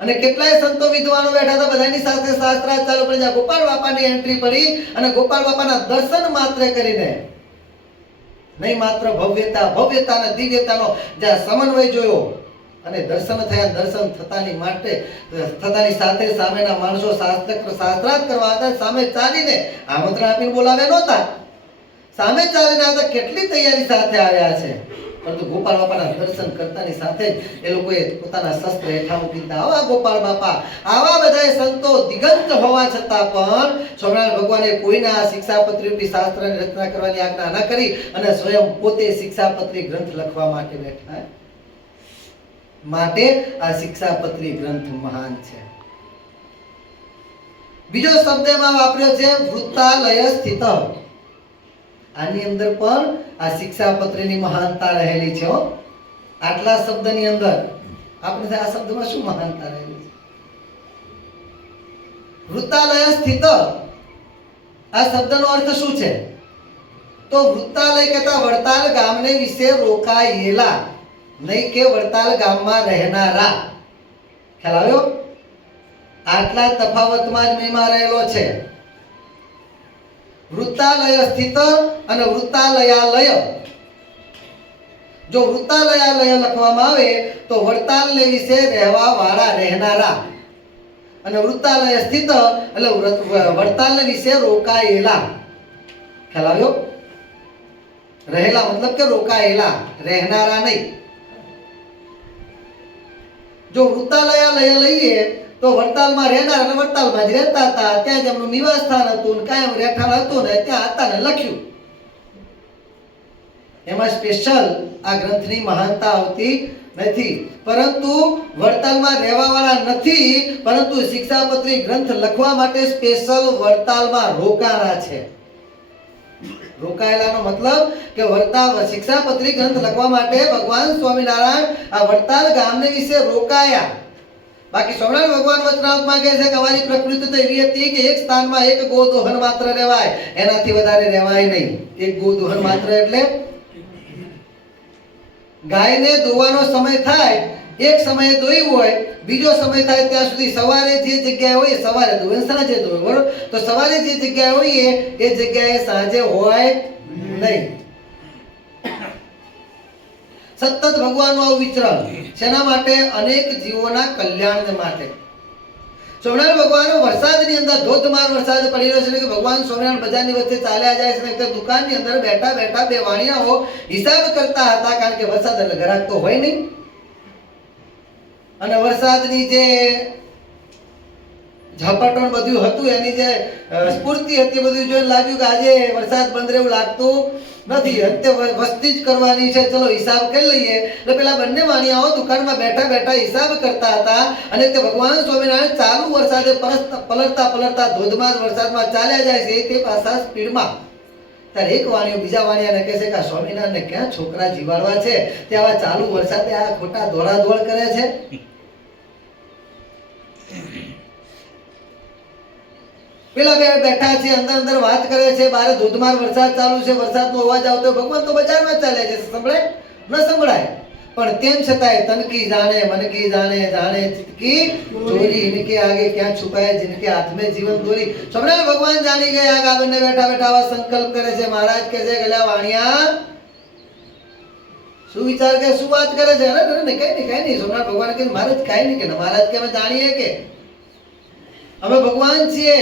અને કેટલાય સંતો વિદ્વાનો બેઠા હતા, બધાની સાથે શાસ્ત્રાર્થ ચાલુ પડી જાય. ગોપાલ બાપાની એન્ટ્રી પડી અને ગોપાલ બાપાના દર્શન માત્ર કરીને, નહીં માત્ર ભવ્યતા અને દિવ્યતાનો જ્યાં સમન્વય જોયો અને દર્શન થયા. દર્શન થતાની સાથે સામેના માણસો શાસ્ત્રાર્થ કરવા હતા. સામે ચાલીને આમંત્રણ આપીને બોલાવ્યા નહોતા, સામે ચાલીને આવતા કેટલી તૈયારી સાથે આવ્યા છે. પરંતુ ગોપાલ બાપાના દર્શન કરતાની સાથે જ એ લોકોએ પોતાના શસ્ત્ર હેઠા મૂકી દીધા. આવા ગોપાલ બાપા, આવા બધા સંતો દિગંત હોવા છતાં પણ સ્વામિનારાયણ ભગવાને કોઈના શિક્ષાપત્રી રૂપી શાસ્ત્રની રચના કરવાની આજ્ઞા ન કરી અને સ્વયં પોતે શિક્ષાપત્રી ગ્રંથ લખવા માટે બેઠા. માટે આ શિક્ષાપત્રી ગ્રંથ મહાન છે. બીજો શબ્દ એમાં વાપર્યો છે વૃત્તાલય સ્થિત. આની અંદર પણ આ શિક્ષાપત્રીની મહાનતા રહેલી છે. આટલા શબ્દની અંદર આપણે આ શબ્દમાં શું મહાનતા રહેલી છે? વૃત્તાલય સ્થિત આ શબ્દનો અર્થ શું છે? તો વૃત્તાલય કહેતા વડતાલ ગામને વિશે રોકાયેલા, નહીં કે વડતાલ ગામમાં રહેનારા. ખ્યાલ આવ્યો? આટલા તફાવતમાં જ મહિમા રહેલો છે. વૃત્તાલય સ્થિત અને વૃત્તાલયાલય. જો વૃત્તાલયાલય લખવામાં આવે તો વડતાલને વિશે રહેવા વાળા, રહેનારા, અને વૃત્તાલય સ્થિત એટલે વડતાલને વિશે રોકાયેલા. ખ્યાલ આવ્યો? રહેલા મતલબ કે રોકાયેલા, રહેનારા નહીં. જો વૃત્તાલયાલય લઈએ તો વડતાલમાં રહેનાર અને વડતાલમાં જ રહેતા હતા, ત્યાં જ એમનું નિવાસ સ્થાન હતું ને કાયમ રહેઠાણ હતું ને ત્યાં હતા ને લખ્યું. એમાં સ્પેશિયલ આ ગ્રંથની મહાનતા આવતી નથી. પરંતુ વડતાલમાં રહેવા વાળા નથી, પરંતુ શિક્ષાપત્રી ગ્રંથ લખવા માટે સ્પેશિયલ વડતાલમાં રોકાણા છે. રોકાયેલાનો મતલબ કે શિક્ષાપત્રી ગ્રંથ લખવા માટે ભગવાન સ્વામિનારાયણ આ વડતાલ ગામને વિશે રોકાયા. બાકી સ્વામિનારાયણ ભગવાન વચનામૃતમાં કહે છે કે અમારી પ્રકૃતિ તો એવી હતી કે એક સ્થાનમાં એક ગોદોહન માત્ર રહેવાય, એનાથી વધારે રહેવાય નહીં. એક ગોદોહન માત્ર એટલે ગાયને દોવાનો સમય થાય, એક સમયે દોયું હોય, બીજો સમય થાય ત્યાં સુધી સવારે જે જગ્યાએ હોય સવારે દોવે, સાંજે દોવે. બરોબર? તો સવારે જે જગ્યાએ હોય એ જગ્યાએ સાંજે હોય નહીં. સતત ભગવાનનું આવું વિચરણ શેના માટે? અનેક જીવોના કલ્યાણ માટે. સ્વામિનારાયણ ભગવાન વરસાદની અંદર ધોધમાર વરસાદ પડી રહ્યો છે કે ભગવાન સ્વામિનારાયણ બજારની વચ્ચે ચાલ્યા જાય છે. દુકાનની અંદર બેઠા બેઠા બે વાણિયાઓ હિસાબ કરતા હતા, કારણ કે વરસાદ એટલે ગ્રાહક તો હોય નહીં. અને વરસાદની જે ઝપાટો બધું હતું, એની જે સ્ફૂર્તિ હતી, બધું જોઈને લાગ્યું કે આજે વરસાદ બંધ એવું લાગતું નથી, અત્યારે વસ્તી જ કરવાની છે, ચલો હિસાબ કરી લઈએ. એટલે પેલા બંને વાણિયાઓ દુકાનમાં બેઠા બેઠા હિસાબ કરતા હતા. અને તે ભગવાન સ્વામિનારાયણ ચાલુ વરસાદે પલળતા ધોધમાર વરસાદમાં ચાલ્યા જાય છે તે પાછા સ્પીડમાં. ત્યારે એક વાણિયો બીજા વાણિયાને કહે છે કે આ સ્વામિનારાયણને ક્યાં છોકરા જીવાડવા છે, તે આવા ચાલુ વરસાદે આ ખોટા દોડાદોડ કરે છે. પેલા બે બેઠા છે, અંદર વાત કરે છે, બહાર ધોધમાર વરસાદ ચાલુ છે, વરસાદનો અવાજ આવતો. ભગવાન તો બજારમાં ચાલે છે, સંભળાય ન સંભળાય? પણ તેમ છતાંય તનકી જાણે મનકી જાણે, જાણે ચિતકી ચોરી, ઇનકે આગે ક્યાં છુપાય जिनके हाथ में जीवन दोरी. સ્વામિનારાયણ ભગવાન જાણી ગયા. આ બંને બેઠા બેઠા આવા સંકલ્પ કરે છે. મહારાજ કહે છે કે લ્યા વાણિયા, શું વિચાર કે શું વાત કરે છે? અરે કઈ નહીં. સ્વામિનારાયણ ભગવાન કહે મહારાજ કઈ નહીં. કે મહારાજ કે અમે જાણીએ કે અમે ભગવાન છીએ.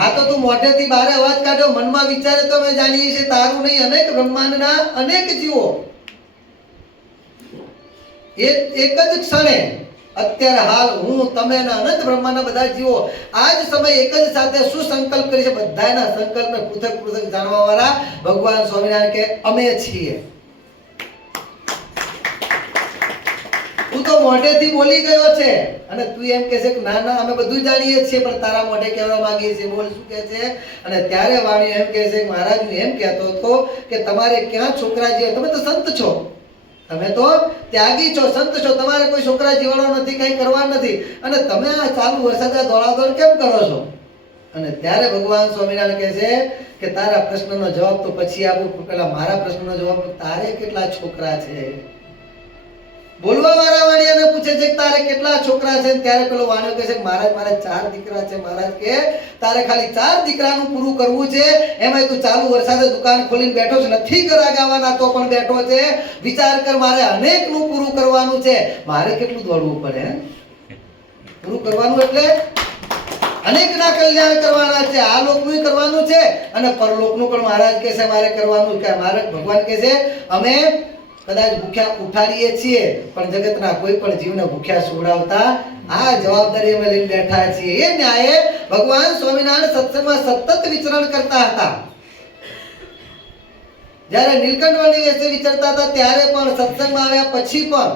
આ તો તું મોઢેથી બહાર અવાજ કાઢ્યો, મનમાં વિચારે તો અમે જાણીએ છીએ, તારું નહીં. અનેક બ્રહ્માંડના અનેક જીવો એક જ ક્ષણે, અત્યારે હાલ હું, તમે અને અનંત બ્રહ્માંડના બધા જીવો આ જ સમય એક જ સાથે શું સંકલ્પ કરી છે? બધાના સંકલ્પને પૃથક પૃથક જાણવા વાળા ભગવાન સ્વામિનારાયણ કે અમે છીએ. તું તો મોઢેથી બોલી ગયો છે અને તું એમ કહે છે કે ના ના અમે બધું જાણીએ છીએ, પણ તારા મોઢે કહેવા માંગીએ છીએ, બોલ શું કહે છે? અને ત્યારે વાણી એમ કહે છે કે મહારાજ હું એમ કહેતો હતો કે તમારે ક્યાં છોકરા જે, તમે તો સંત છો, તમે તો ત્યાગી છો, સંત છો, તમારે કોઈ છોકરા જીવાડો નથી, કઈ કરવા નથી, અને તમે આ ચાલુ વરસાદે દોડાદોડ કેમ કરો છો? અને ત્યારે ભગવાન સ્વામિનારાયણ કહે છે કે તારા પ્રશ્નનો જવાબ તો પછી આપું, પેલા મારા પ્રશ્નનો જવાબ, તારે કેટલા છોકરા છે? બોલવા વાળા વાણિયાને પૂછે છે કે તારે કેટલા છોકરા છે? ત્યારે પેલો વાણિયો કહે છે કે મહારાજ મારે 4 દીકરા છે. મહારાજ કે તારે ખાલી 4 દીકરાનું પૂરું કરવું છે, એમાંય તું ચાલુ વરસાદે દુકાન ખોલીને બેઠો છે, નથી કરા ગાવાના તો પણ બેઠો છે. વિચાર કર, મારે અનેકનું પૂરું કરવાનું છે, મારે કેટલું દોડવું પડે? પૂરું કરવાનું એટલે અનેકના કલ્યાણ કરવાના છે, આ લોકનું કરવાનું છે અને પરલોકનું પણ મહારાજ કહે છે મારે કરવાનું છે. મહારાજ ભગવાન કહે છે અમે કદાચ ભૂખ્યા ઉઠાડીએ છીએ પણ જગતના કોઈ પણ જીવને ભૂખ્યા સુવડાવતા આ જવાબદારી અમે લઈને બેઠા છીએ. એ ન્યાયે ભગવાન સ્વામિનારાયણ સત્સંગમાં સતત વિચરણ કરતા હતા. જ્યારે નીલકંઠ વર્ણિ વિશે વિચરતા હતા ત્યારે પણ, સત્સંગમાં આવ્યા પછી પણ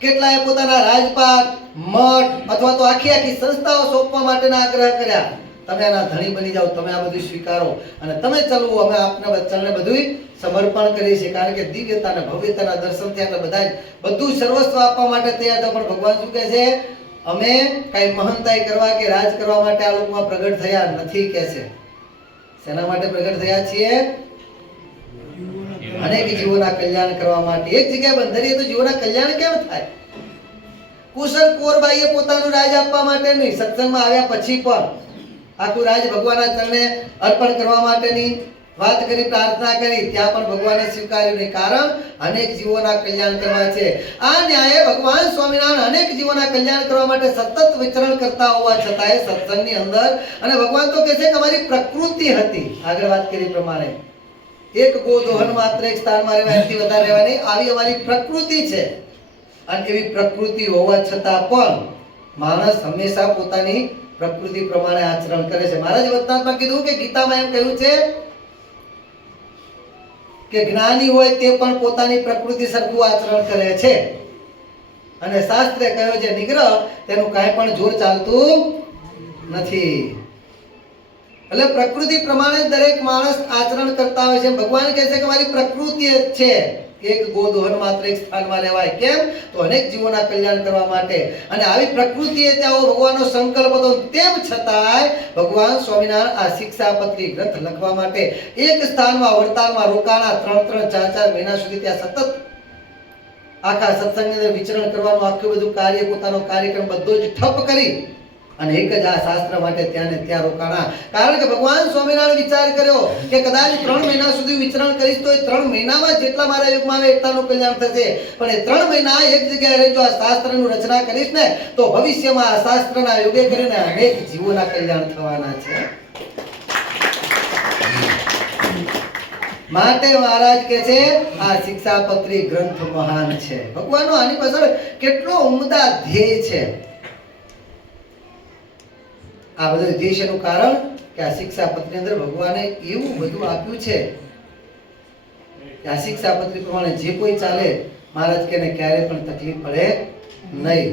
કેટલાએ પોતાના રાજપાટ, મઠ અથવા તો આખી આખી સંસ્થાઓ સોંપવા માટેના આગ્રહ કર્યા. તમે આના ધણી બની જાઓ, તમે આ બધું સ્વીકારો અને તમે ચલવો, અમે આપના બચ્ચાને બધું સમર્પણ કરીએ છીએ. કારણ કે દિવ્યતા અને ભવ્યતાના દર્શન થયા એટલે બધા બધું સર્વસ્વ આપવા માટે તૈયાર હતા. પણ ભગવાન શું કહે છે? અમે કઈ મહંતાઈ કરવા કે રાજ કરવા માટે આ લોકોમાં પ્રગટ થયા નથી કહે છે. શેના માટે પ્રગટ થયા છીએ? અનેક જીવોના કલ્યાણ કરવા માટે. એક જગ્યાએ બંધારીએ તો જીવોના કલ્યાણ કેમ થાય? કુશળ કોરબાઈએ પોતાનું રાજ આપવા માટે નહીં, સત્સંગમાં આવ્યા પછી પણ આખું રાજ ભગવાનના ચરણે અર્પણ કરવા માટેની વાત કરી, પ્રાર્થના કરી, ત્યાં પણ ભગવાને સ્વીકાર્યું નહીં. કારણ અનેક જીવોના કલ્યાણ કરવા છે. આ ન્યાયે ભગવાન સ્વામિનારાયણ અનેક જીવોના કલ્યાણ કરવા માટે સતત વિચરણ કરતા હોવા છતાંય સત્સંગની અંદર, અને ભગવાન તો કહે છે કે અમારી પ્રકૃતિ હતી, આગળ વાત કરી પ્રમાણે, એક ગો દોહન માત્ર એક સ્થાનમાં રહેવા, એનાથી વધારે રહેવા નહીં, આવી અમારી પ્રકૃતિ છે. અને એવી પ્રકૃતિ હોવા છતાં પણ માણસ હંમેશા પોતાની પ્રકૃતિ પ્રમાણે આચરણ કરે છે. મહારાજ વચનામાં કીધું કે ગીતામાં એમ કહ્યું છે કે જ્ઞાની હોય તે પણ પોતાની પ્રકૃતિ સરખું આચરણ કરે છે, અને શાસ્ત્રે કહ્યું છે નિગ્રહ તેનું કાંઈ પણ જોર ચાલતું નથી. એટલે પ્રકૃતિ પ્રમાણે દરેક માણસ આચરણ કરતા હોય છે. ભગવાન કહે છે કે મારી પ્રકૃતિ જ છે એક ગો દોહન માત્ર એક સ્થાનમાં લેવાય. કેમ? તો અનેક જીવોના કલ્યાણ કરવા માટે. અને આવી પ્રકૃતિએ ત્યાં ભગવાનનો સંકલ્પ હતો, તેમ છતાંય ભગવાન સ્વામિનારાયણ આ શિક્ષાપત્રી ગ્રંથ લખવા માટે એક સ્થાનમાં વડતાલમાં રોકાણા. 3-3, 4-4 મહિના સુધી ત્યાં સતત આખા સત્સંગની અંદર વિચરણ કરવાનું આખું બધું કાર્ય, પોતાનો કાર્યક્રમ બધો જ ઠપ કરી અને એક જ આ શાસ્ત્ર માટે ત્યાં ને ત્યાં રોકાણા. કારણ કે ભગવાન સ્વામિનારાયણ વિચાર કર્યો કે કદાચ 3 મહિના સુધી વિચરણ કરીશ તો એ 3 મહિનામાં જેટલા મારા યુગમાં આવે એટલાનું કલ્યાણ થશે. પણ એ 3 મહિના એક જગ્યાએ રહી જો આ શાસ્ત્રનું રચના કરીશ ને તો ભવિષ્યમાં આ શાસ્ત્રના યોગે કરીને અનેક જીવોના કલ્યાણ થવાના છે. માટે મહારાજ કહે છે આ શિક્ષાપત્રી ગ્રંથ મહાન છે. ભગવાનનો આની પાછળ કેટલો ઉમદા ધ્યેય છે. આ બધું ઉદ્દેશ્યનું કારણ કે આ શિક્ષાપત્રની અંદર ભગવાને એવું બધું આપ્યું છે કે આ શિક્ષાપત્રી પ્રમાણે જે કોઈ ચાલે મહારાજ કે ક્યારે પણ તકલીફ પડે નહીં.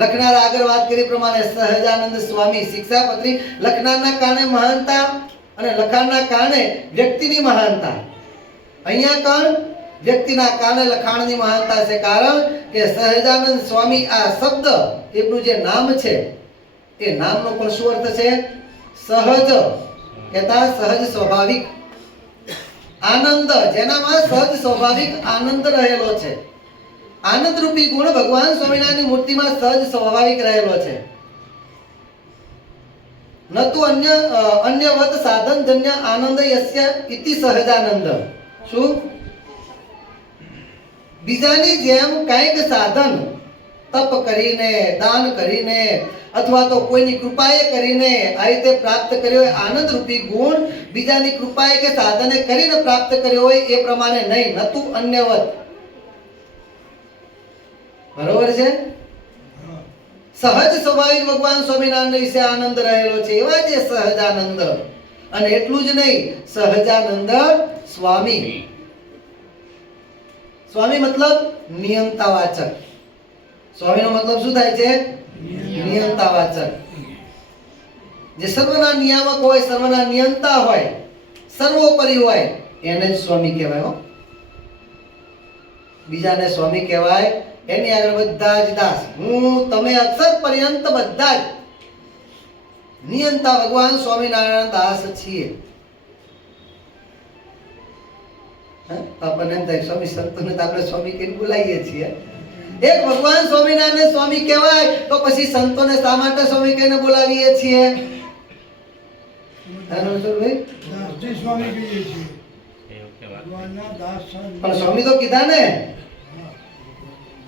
લખનાર આગળ વાત કરી પ્રમાણે સહજાનંદ સ્વામી શિક્ષાપત્રી લખનારના કારણે મહાનતા અને લખાણના કારણે વ્યક્તિની મહાનતા. અહીંયા કોણ? વ્યક્તિના કારણે લખાણની મહાનતા છે. કારણ કે સહજાનંદ સ્વામી આ શબ્દ એમનું જે નામ છે એ નામનો પણ શું અર્થ છે? સહજ, કહેતા સહજ સ્વાભાવિક આનંદ, જેનામાં સહજ સ્વાભાવિક આનંદ રહેલો છે. આનંદ રૂપી ગુણ ભગવાન સ્વામિનારાયણની મૂર્તિમાં સહજ સ્વાભાવિક રહેલો છે. નતુ અન્યવત સાધનજન્ય આનંદ યસ્ય ઇતિ સહજાનંદ. શું? બીજાની જેમ કંઈક સાધન તપ કરીને, દાન કરીને અથવા તો કોઈની કૃપાએ કરીને આ રીતે પ્રાપ્ત કર્યો હોય આનંદ રૂપી ગુણ, બીજાની કૃપાએ કે સાધને કરીને પ્રાપ્ત કર્યો હોય એ પ્રમાણે નહીં. નતુ અન્યવત. બરોબર છે? સહજ સ્વાભાવિક ભગવાન સ્વામિનારાયણ વિશે આનંદ રહેલો છે, એવા જે સહજાનંદ. અને એટલું જ નહીં, સહજાનંદ સ્વામી. સ્વામી મતલબ નિયંતાવાચક. સ્વામીનો મતલબ શું થાય છે? નિયંતાવાચક. જે સર્વના નિયામક હોય, સર્વના નિયંતા હોય, સર્વોપરી હોય એને જ સ્વામી કહેવાય. બીજાને સ્વામી કહેવાય. એની આગળ બધા જ દાસ. હું તમે અક્ષર પર્યંત બધા જ નિયંતા ભગવાન સ્વામિનારાયણ દાસ છીએ. આપણને એમ થાય સ્વામી સંતોને તો આપણે સ્વામી કહીને બોલાવીએ છીએ. એક ભગવાન સ્વામિનારાયણ સ્વામી કહેવાય તો પછી સંતોને શા માટે સ્વામી કહીને બોલાવીએ છીએ? પણ સ્વામી તો કીધા ને,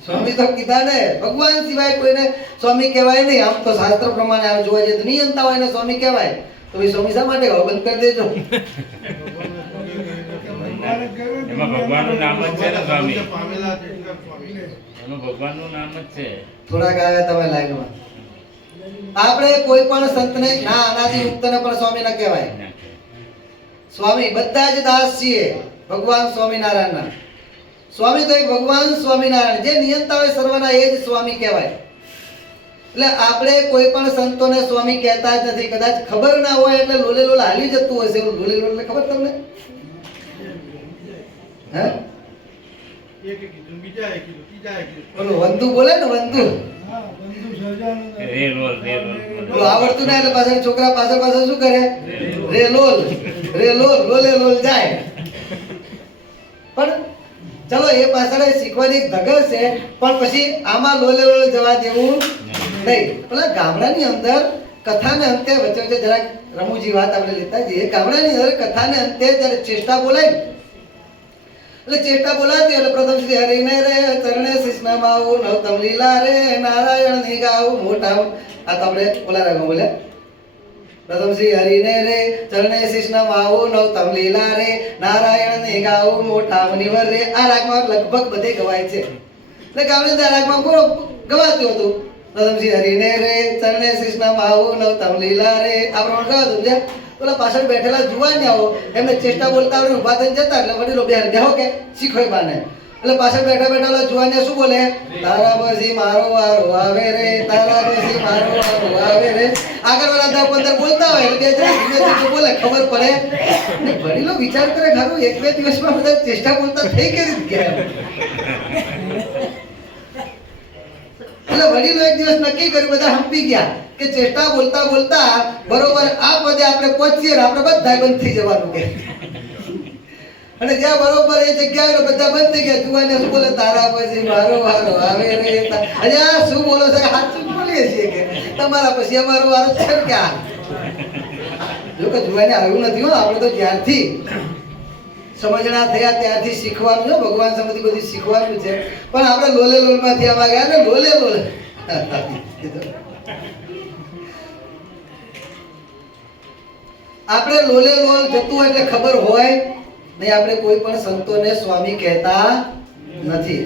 સ્વામી તો કીધા ને. ભગવાન સિવાય કોઈને સ્વામી કહેવાય નહીં. આમ તો શાસ્ત્ર પ્રમાણે આમ જોવા જઈએ તો નિયંતા હોય ને સ્વામી કહેવાય. તો એ સ્વામી શા માટે બંધ કરી દેજો. એમાં ભગવાનનું નામ જ છે ને સ્વામી, એમાં ભગવાનનું નામ જ છે. થોડાક આવ્યા તમે લાઈનમાં. આપણે કોઈ પણ સંતને ના અનાદિ મુક્તને પણ સ્વામી ન કહેવાય. સ્વામી બધા જ દાસ છીએ ભગવાન સ્વામિનારાયણના. સ્વામી તો એક ભગવાન સ્વામિનારાયણ જે નિયંતા હોય સર્વના, એ જ સ્વામી કહેવાય. એટલે આપણે કોઈ પણ સંતોને સ્વામી કહેતા જ નથી. કદાચ ખબર ના હોય એટલે લોલે લોલ હાલી જતું હશે. લોલે લોલ એટલે ખબર તમને? હે બોલો વંદુ બોલે ને વંદુ. આવડતું ના એટલે પાછળ છોકરા પાછળ પાછળ શું કરે? રે લોલ લોલે લોલ જાય. પણ ચલો એ પાછળ શીખવાની એક ધગર છે. પણ પછી આમાં લોલે લોલ જવા દેવું નહીં. પેલા ગામડાની અંદર કથાને અંતે વચ્ચે વચ્ચે જરાક રમૂજી વાત આપણે લેતા જઈએ. ગામડાની અંદર કથાને અંતે જ્યારે ચેષ્ટા બોલાય એટલે ચેષ્ટા બોલાતી એટલે પ્રથમ શ્રી હરિને રે ચરણે શિષ્ણમાં આવું નવતમ લીલા રે નારાયણ ની ગાવું મોટા. આ તો આપણે બોલા રાગો બોલ્યા. પ્રથમ શ્રી હરિને રે ચરણે શિષ્ણમાં આવું નવતમ લીલા રે નારાયણ ની ગાવું મોટા મુનિવર રે. આ રાગમાં લગભગ બધે ગવાય છે. એટલે ગામની અંદર રાગમાં કોણ ગવાતું હતું? પ્રથમ શ્રી હરિને રે ચરણે શિષ્ણમાં આવું નવતમ લીલા રે. આ પ્રમાણે ગવાતું છે. પેલા પાછળ બેઠેલા જુવાનિયાઓ એમને ચેષ્ટા બોલતા આવડે ઊભા થઈને જતા. એટલે વડીલો બેહો કે શીખો બાને. એટલે પાછળ બેઠા બેઠેલા જુવાનિયા શું બોલે? તારા પછી મારો વારો આવે રે, તારા પછી મારો વારો આવે રે. આગળ વાળા 10-15 બોલતા હોય એટલે બે જણા ધીમે ધીમે બોલે, ખબર પડે. વડીલો વિચાર કરે ખરું એક બે દિવસમાં બધા ચેષ્ટા બોલતા થઈ કે રીતે ગયા. એટલે વડીલો એક દિવસ નક્કી કર્યું, બધા હંપી ગયા કે ચેષ્ટા બોલતા બોલતા બરોબર આ પદે આપણે પહોંચીએ ને આપણે બધા બંધ થઈ જવાનું કે. અને જ્યાં બરોબર એ જગ્યાએ બધા બંધ થઈ ગયા. જુવાને શું બોલે? તારા પછી મારો વારો આવે રે. અરે આ શું બોલો છે? સાચું બોલીએ છીએ કે તમારા પછી અમારો વારો છે ક્યાં? જો કે જુવાને આવ્યું નથી હો. આપણે તો જ્યારથી સમજણા થયા ત્યારથી શીખવાનું છે. ભગવાન સમજી બધી શીખવાનું છે. પણ આપણે લોલે લોલ માંથી આમાં ગયા ને લોલે લોલ. આપણે લોલે લોલ જતું હોય એટલે ખબર હોય નહીં. આપણે કોઈ પણ સંતોને સ્વામી કહેતા નથી.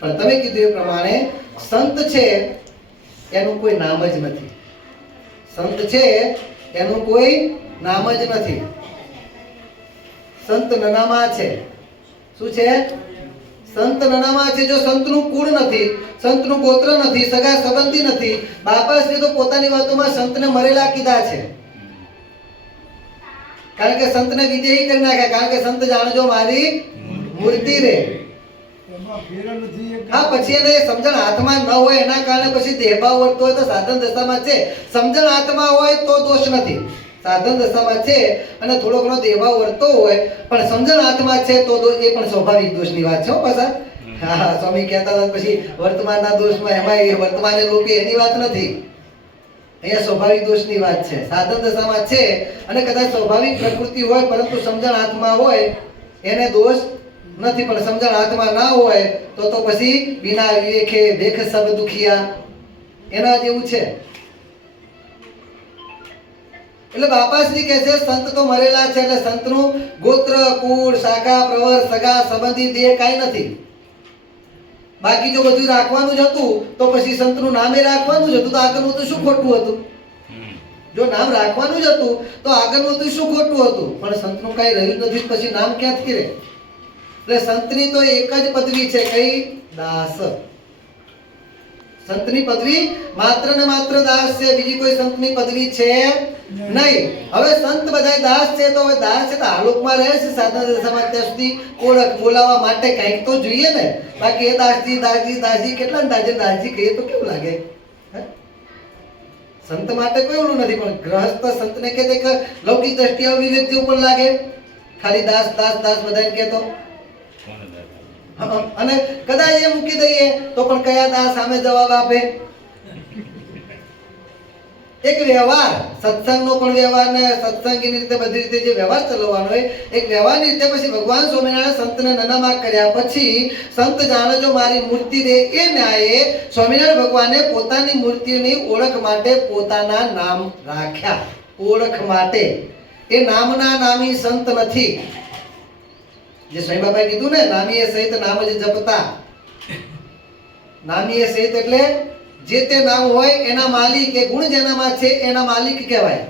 પણ તમે કીધું એ પ્રમાણે સંત છે એનું કોઈ નામ જ નથી. સંત છે એનું કોઈ નામ જ નથી. સંત નનામા છે. શું છે? સંત નનામા છે. જો સંતનું કુળ નથી, સંતનું ગોત્ર નથી, સગા સંબંધી નથી. બાપાશ્રી તો પોતાની વાતોમાં સંતને મરેલા કીધા છે. કારણ કે સંતને વિદેહી કરી નાખ્યા. કારણ કે સંત જાણજો મારી મૂર્તિ રે. હા પછી એને સમજણ હાથમાં ન હોય એના કારણે પછી દેહભાવ વર્તો હોય તો સાધન દશામાં છે. સમજણ હાથમાં હોય તો દોષ નથી. સાધન દશામાં છે અને થોડો ઘણો દેહભાવ વર્તો હોય પણ સમજણ હાથમાં છે તો એ પણ સ્વાભાવિક દોષની વાત છે. પાછા હા સ્વામી કહેતા હતા પછી વર્તમાનના દોષમાં એમાં વર્તમાને લોકો એની વાત નથી. અહીંયા સ્વાભાવિક દોષની વાત છે. સાધન દશામાં છે અને કદાચ સ્વાભાવિક પ્રકૃતિ હોય પરંતુ સમજણ હાથમાં હોય એને દોષ નથી. પણ સમજણ હાથમાં ના હોય તો પછી બિના વિવેકે ભેખ સબ દુખિયા એના જેવું છે. એટલે બાપાશ્રી કહે છે સંત તો મરેલા છે. એટલે સંતનું ગોત્ર, કુળ, શાખા, પ્રવર, સગા, સંબંધી દેહ કાંઈ નથી. બાકી જો બધું રાખવાનું જ હતું તો પછી સંતનું નામે રાખવાનું જ હતું તો આગળનું તો શું ખોટું હતું? જો નામ રાખવાનું જ હતું તો આગળનું તો શું ખોટું હતું? પણ સંતનું કાંઈ રહ્યું નથી પછી નામ ક્યાંથી રહે? એટલે સંતની તો એક જ પદવી છે. કઈ? દાસ. સંતની પદવી માત્ર ને માત્ર દાસ છે, બીજી કોઈ સંતની પદવી છે નહીં. હવે સંત બધા દાસ છે, તો હવે દાસ છે તો આલોકમાં રહે છે સાધના દશામાં, ત્યાં સુધી ઓળખ બોલાવવા માટે કંઈક તો જોઈએ ને. બાકી એ દાસજી દાસજી દાસજી કેટલા દાસજી કહીએ તો કેવું લાગે? હે? સંત માટે કોઈ ઓલું નથી, પણ ગ્રહસ્થ સંતને કે તે લૌકિક દ્રષ્ટિએ વિવેક જેવું પણ લાગે. ખાલી દાસ દાસ દાસ બધાને કહેતો. અને કદાચ એ મૂકી દઈએ તો પણ કયા દાસ સામે જવાબ આપે? એક વ્યવહાર, સત્સંગનો પણ વ્યવહાર ને સત્સંગની રીતે બધી રીતે જે વ્યવહાર ચલાવવાનો હોય, એક વ્યવહારની રીતે પછી ભગવાન સ્વામિનારાયણ સંતને નનામા કર્યા પછી સંત જાણજો મારી મૂર્તિ રે એ ન્યાયે સ્વામિનારાયણ ભગવાને પોતાની મૂર્તિની ઓળખ માટે પોતાના નામ રાખ્યા. ઓળખ માટે. એ નામના નામી સંત નથી. જે સ્વામી બાબાએ કીધું ને, નામીએ સહિત નામ જ જપતા. નામીએ સહિત એટલે જે તે નામ હોય એના માલિક, એ ગુણ જેનામાં છે એના માલિક કહેવાય.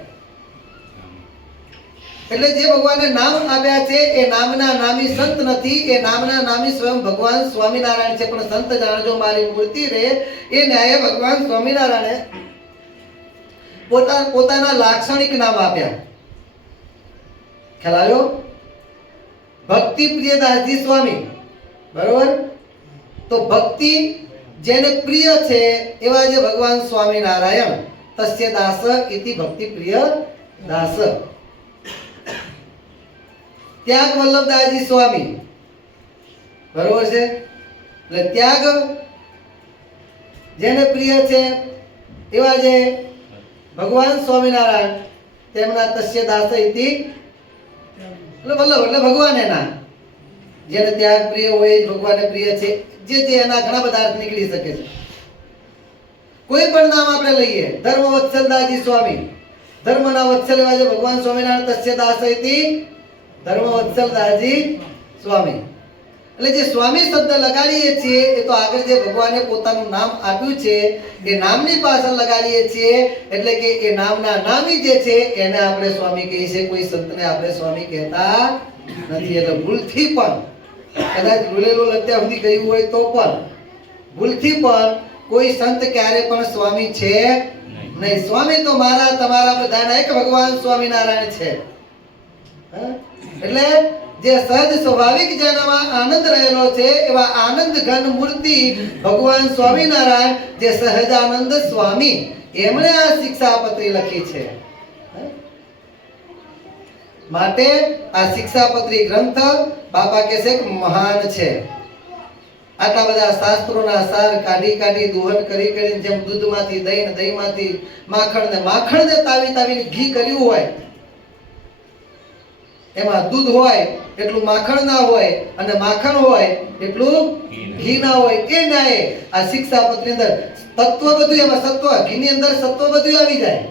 એટલે જે ભગવાને નામ આપ્યા છે એ નામના નામી સંત નથી, એ નામના નામી સ્વયં ભગવાન સ્વામિનારાયણ છે. પણ સંત જાણજો મારી મૂર્તિ રે એ ન્યાયે ભગવાન સ્વામિનારાયણે પોતાના લાક્ષણિક નામ આપ્યા. ખ્યાલ આવ્યો? ભક્તિ પ્રિય દાસજી સ્વામી. બરોબર? તો ભક્તિ જેને પ્રિય છે એવા જે ભગવાન સ્વામિનારાયણ, તસ્ય દાસ ઇતિ ભક્તિ પ્રિય દાસ. ત્યાગ વલ્લભદાસજી સ્વામી. બરોબર છે? એટલે ત્યાગ જેને પ્રિય છે એવા જે ભગવાન સ્વામિનારાયણ, તેમના તસ્ય દાસ ઇતિ એટલે વલ્લભ એટલે ભગવાન એના. જેને ત્યાગ પ્રિય હોય એ ભગવાનને પ્રિય છે. જે એના ઘણા બધા અર્થ નીકળી શકે છે. કોઈ પણ નામ આપણે લઈએ, ધર્મ વત્સલદાસજી સ્વામી, ધર્મના વત્સલ એવા જે ભગવાન સ્વામિનારાયણ તસ્ય દાસ ઇતિ ધર્મ વત્સલદાસજી સ્વામી. એટલે જે સ્વામી શબ્દ લગાડીએ છીએ એ તો આગળ જે ભગવાને પોતાનું નામ આપ્યું છે એ નામની પાછળ લગાડીએ છીએ. એટલે કે એ નામના નામી જે છે એને આપણે સ્વામી કહીએ છીએ. કોઈ સંતને આપણે સ્વામી કહેતા નથી. એટલે ભૂલથી પણ, કદાચ ભૂલેલું અત્યાર સુધી કહ્યું હોય તો પણ, ભૂલથી પણ કોઈ સંત ક્યારે પણ સ્વામી છે નહીં. સ્વામી તો મારા તમારા બધાના એક ભગવાન સ્વામિનારાયણ છે. એટલે જે સહજ સ્વાભાવિક જેનામાં આનંદ રહેલો છે એવા આનંદ ઘન મૂર્તિ ભગવાન સ્વામિનારાયણ, જે સહજાનંદ સ્વામી, એમણે આ શિક્ષાપત્રી લખી છે. માટે આ શિક્ષાપત્રી ગ્રંથ બાપા કહે છે કે મહાન છે. આટલા બધા શાસ્ત્રોના સાર કાઢી કાઢી દોહન કરી કરીને, જેમ દૂધમાંથી દહીં, દહીંમાંથી માખણ ને માખણને તાવી તાવીને ઘી કર્યું હોય, એમાં દૂધ હોય એટલું માખણ ના હોય, અને માખણ હોય એટલું ઘી ના હોય. એ ન્યાય આ શિક્ષાપત્રી અંદર તત્વ બધું, એમાં સત્વ, ઘીની અંદર સત્વ બધું આવી જાય.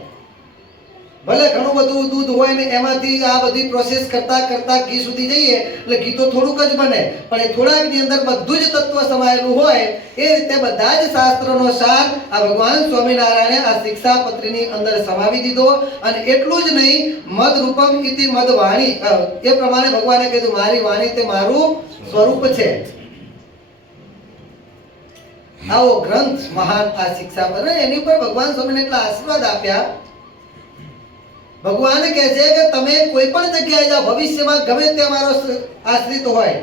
ભલે ઘણું બધું દૂધ હોય ને એમાંથી આ બધી પ્રોસેસ કરતા કરતા ઘી સુધી જઈએ એટલે ઘી તો થોડુંક જ બને, પણ એ થોડાકની અંદર બધું જ તત્વ સમાયેલું હોય. એ રીતે બધા જ શાસ્ત્રનો સાર આ ભગવાન સ્વામિનારાયણે આ શિક્ષાપત્રીની અંદર સમાવી દીધો. અને એટલું જ નહીં, મદ રૂપમ ઇતિ મદ વાણી, એ પ્રમાણે ભગવાને કીધું મારી વાણી તે મારું સ્વરૂપ છે. આવો ગ્રંથ મહાન આ શિક્ષાપત્રી, એની ઉપર ભગવાન સ્વામીને એટલા આશીર્વાદ આપ્યા. ભગવાન કહે છે કે તમે કોઈ પણ જગ્યાએ જાઓ, ભવિષ્યમાં ગમે તે મારો આશ્રિત હોય,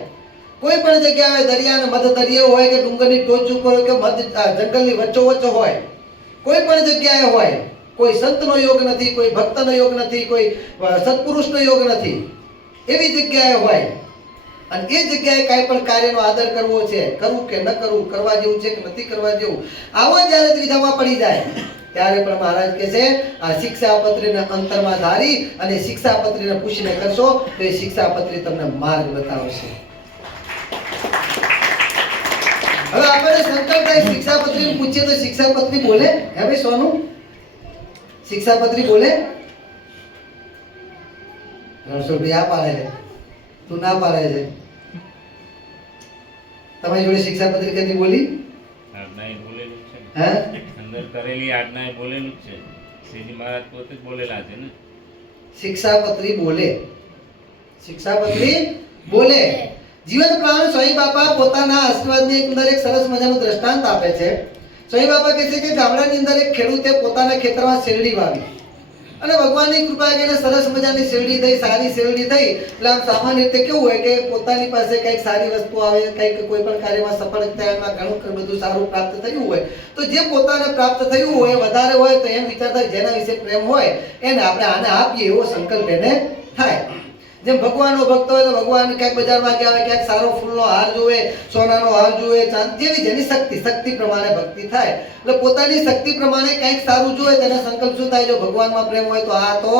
કોઈ પણ જગ્યાએ દરિયાને મધ દરિયો હોય કે ડુંગરની ટોચ ઉપર હોય કે મધ જંગલની વચ્ચોવચ્ચ હોય, કોઈ પણ જગ્યાએ હોય, કોઈ સંતનો યોગ નથી, કોઈ ભક્તનો યોગ નથી, કોઈ સત્પુરુષનો યોગ નથી, એવી જગ્યાએ હોય અને એ જગ્યાએ કાંઈ પણ કાર્યનો આદર કરવો છે, કરવું કે ન કરવું, કરવા જેવું છે કે નથી કરવા જેવું, આવો જ્યારે દ્વિધામાં પડી જાય ત્યારે પણ મહારાજ કહે છે આ શિક્ષાપત્રીને અંતરમાં ધારી અને શિક્ષાપત્રીને પૂછીને કરશો તો એ શિક્ષાપત્રી તમને માર્ગ બતાવશે. હવે આપણે સંકલ્પ થાય શિક્ષાપત્રીને પૂછીએ તો શિક્ષાપત્રી બોલે? હે ભાઈ સોનું, શિક્ષાપત્રી બોલે? રણછોડભાઈ આ પાડે છે, તું ના પાડે છે. તમારી જોડે શિક્ષાપત્રી કદી બોલી? હે? અંદર કરેલી આજ્ઞા એ બોલેલું જ છે. શ્રીજી મહારાજ પોતે જ બોલેલા છે ને. શિક્ષાપત્રી બોલે, શિક્ષાપત્રી બોલે. જીવન પ્રાણ સ્વામી બાપા પોતાના આશીર્વાદની અંદર એક સરસ મજાનું દ્રષ્ટાંત આપે છે. સ્વામી બાપા કહે છે કે ગામડાની અંદર એક ખેડૂતે પોતાના ખેતરમાં શેરડી વાવી અને ભગવાનની કૃપા કરીને સરસ મજાની શેરડી થઈ, સારી શેરડી થઈ. એટલે આમ સામાન્ય રીતે કેવું હોય કે પોતાની પાસે કંઈક સારી વસ્તુ આવે, કંઈક કોઈ પણ કાર્યમાં સફળ થાય, એમાં ઘણું બધું સારું પ્રાપ્ત થયું હોય, તો જે પોતાને પ્રાપ્ત થયું હોય વધારે હોય તો એમ વિચારતા જેના વિશે પ્રેમ હોય એને આપણે આને આપીએ એવો સંકલ્પ એને થાય. જેમ ભગવાનનો ભક્ત હોય તો ભગવાન ક્યાંક બજારમાં ગયા હોય, ક્યાંક સારો ફૂલનો હાર જોવે, સોનાનો હાર જોવે, જેવી જેની શક્તિ પ્રમાણે ભક્તિ થાય. એટલે પોતાની શક્તિ પ્રમાણે કંઈક સારું જોવે તેને સંકલ્પ શું થાય? જો ભગવાનમાં પ્રેમ હોય તો આ તો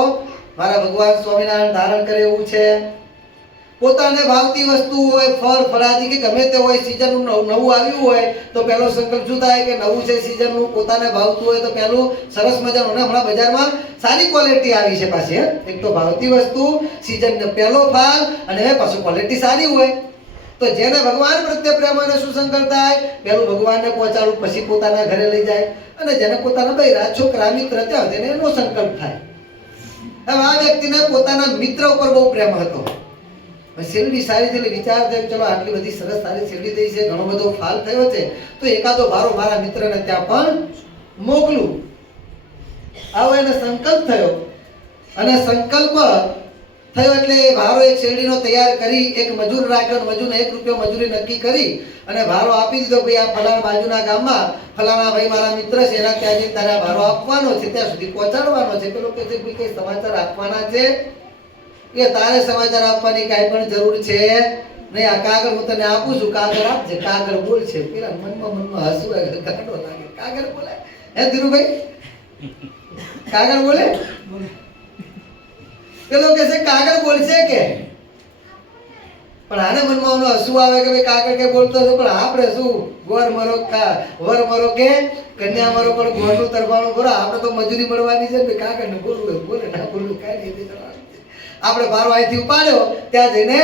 મારા ભગવાન સ્વામિનારાયણ ધારણ કરે એવું છે. પોતાને ભાવતી વસ્તુ હોય, ફળ ફળાદી કે ગમે તે હોય, સીઝનનું નવું આવ્યું હોય તો પહેલો સંકલ્પ શું થાય કે નવું છે સીઝનનું, પોતાને ભાવતું હોય તો પહેલું સરસ મજાનું. અને હમણાં બજારમાં સારી ક્વોલિટી આવી છે પાછી. એક તો ભાવતી વસ્તુ, સીઝન પહેલો ફળ અને પાછું ક્વોલિટી સારી હોય. તો જેને ભગવાન પ્રત્યે પ્રેમ હોય શું સંકલ્પ થાય? પહેલું ભગવાનને પહોંચાડવું, પછી પોતાના ઘરે લઈ જાય. અને જેને પોતાના બૈરા છોકરા મિત્ર ત્યાં તેને એનો સંકલ્પ થાય. હવે આ વ્યક્તિને પોતાના મિત્ર ઉપર બહુ પ્રેમ હતો. શેરડી સારી છે એટલે વિચાર થયો ચલો આટલી બધી સરસ સારી શેરડી થઈ છે, ઘણો બધો ફાલ થયો છે, તો એકાદો ભારો મારા મિત્રને ત્યાં પણ મોકલું. આવો એને સંકલ્પ થયો. અને સંકલ્પ થયો એટલે ભારો એક શેરડીનો તૈયાર કરી, એક મજૂર રાખ્યો, મજૂરને 1 રૂપિયો મજૂરી નક્કી કરી અને ભારો આપી દીધો. ભાઈ આ ફલાણા બાજુના ગામમાં ફલાણા ભાઈ મારા મિત્ર છે, એના ત્યાં જઈને તારે ભારો આપવાનો છે, ત્યાં સુધી પહોંચાડવાનો છે. પેલો કહે છે ભાઈ કઈ સમાચાર આપવાના છે? કે તારે સમાચાર આપવાની કાંઈ પણ જરૂર છે નહીં. આ કાગળ હું તને આપું છું, કાગળ આપજે. કાગળ બોલ છે. પેલા મનમાં હસવું ગાંડો લાગે. કાગળ બોલે? હે ધીરુભાઈ, કાગળ બોલે? પેલો કહે છે કાગળ બોલશે કે? પણ આને મનમાં હસવું આવે કે ભાઈ કાગળ કે બોલતો હતો, પણ આપણે શું વર મરો કે કન્યા મરો પણ ગોળનું તરફાણું કરો. આપણે તો મજૂરી મળવાની છે ને. કાગળને બોલવું બોલે, ના બોલવું કાંઈ નહીં. આપણે ભારો અહીંથી ઉપાડ્યો, ત્યાં જઈને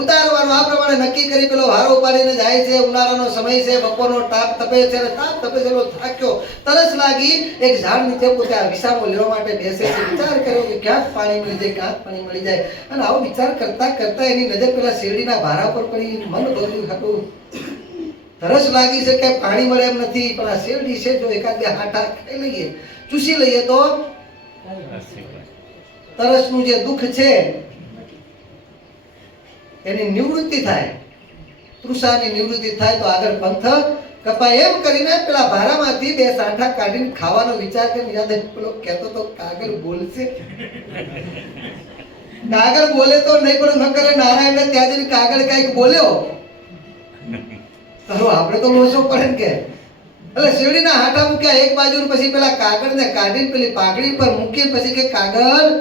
ઉતારવાનો. આ પ્રમાણે નક્કી કરી પેલો ભારો ઉપાડીને જાય છે. ઉનાળાનો સમય છે, બપોરનો તાપ તપે છે અને તાપ તપે છે. પેલો થાક્યો, તરસ લાગી, એક ઝાડ નીચે પોતે વિસામો લેવા માટે બેસે છે. વિચાર કર્યો કે ક્યાંક પાણી મળી જાય, ક્યાંક પાણી મળી જાય. અને આવો વિચાર કરતા કરતા એની નજર પેલા શેરડીના ભારા પર પડી. મન બગડ્યું હતું, તરસ લાગી છે કે પાણી મળે એમ નથી, પણ આ શેરડી છે જો એકાદ બે હાટા ખાઈ લઈએ, ચૂસી લઈએ તો તરસનું જે દુઃખ છે એની નિવૃત્તિ થાય, તૃષાની નિવૃત્તિ થાય તો આગળ પંથ કપાય. એમ કરીને પેલા ભારામાંથી 2 સાંઠા કાઢીને ખાવાનો વિચાર કરીને યાદ પેલો કહેતો તો કાગળ બોલશે. કાગળ બોલે તો નહીં, પણ ન કરે નારાયણને ત્યાં જઈને કાગળ કઈક બોલ્યો તો આપણે તો લોચો પડે ને કે. એટલે શેરડીના હાટા મૂક્યા એક બાજુ, પછી પેલા કાગળને કાઢીને પેલી પાઘડી પર મૂકી, પછી કે કાગળ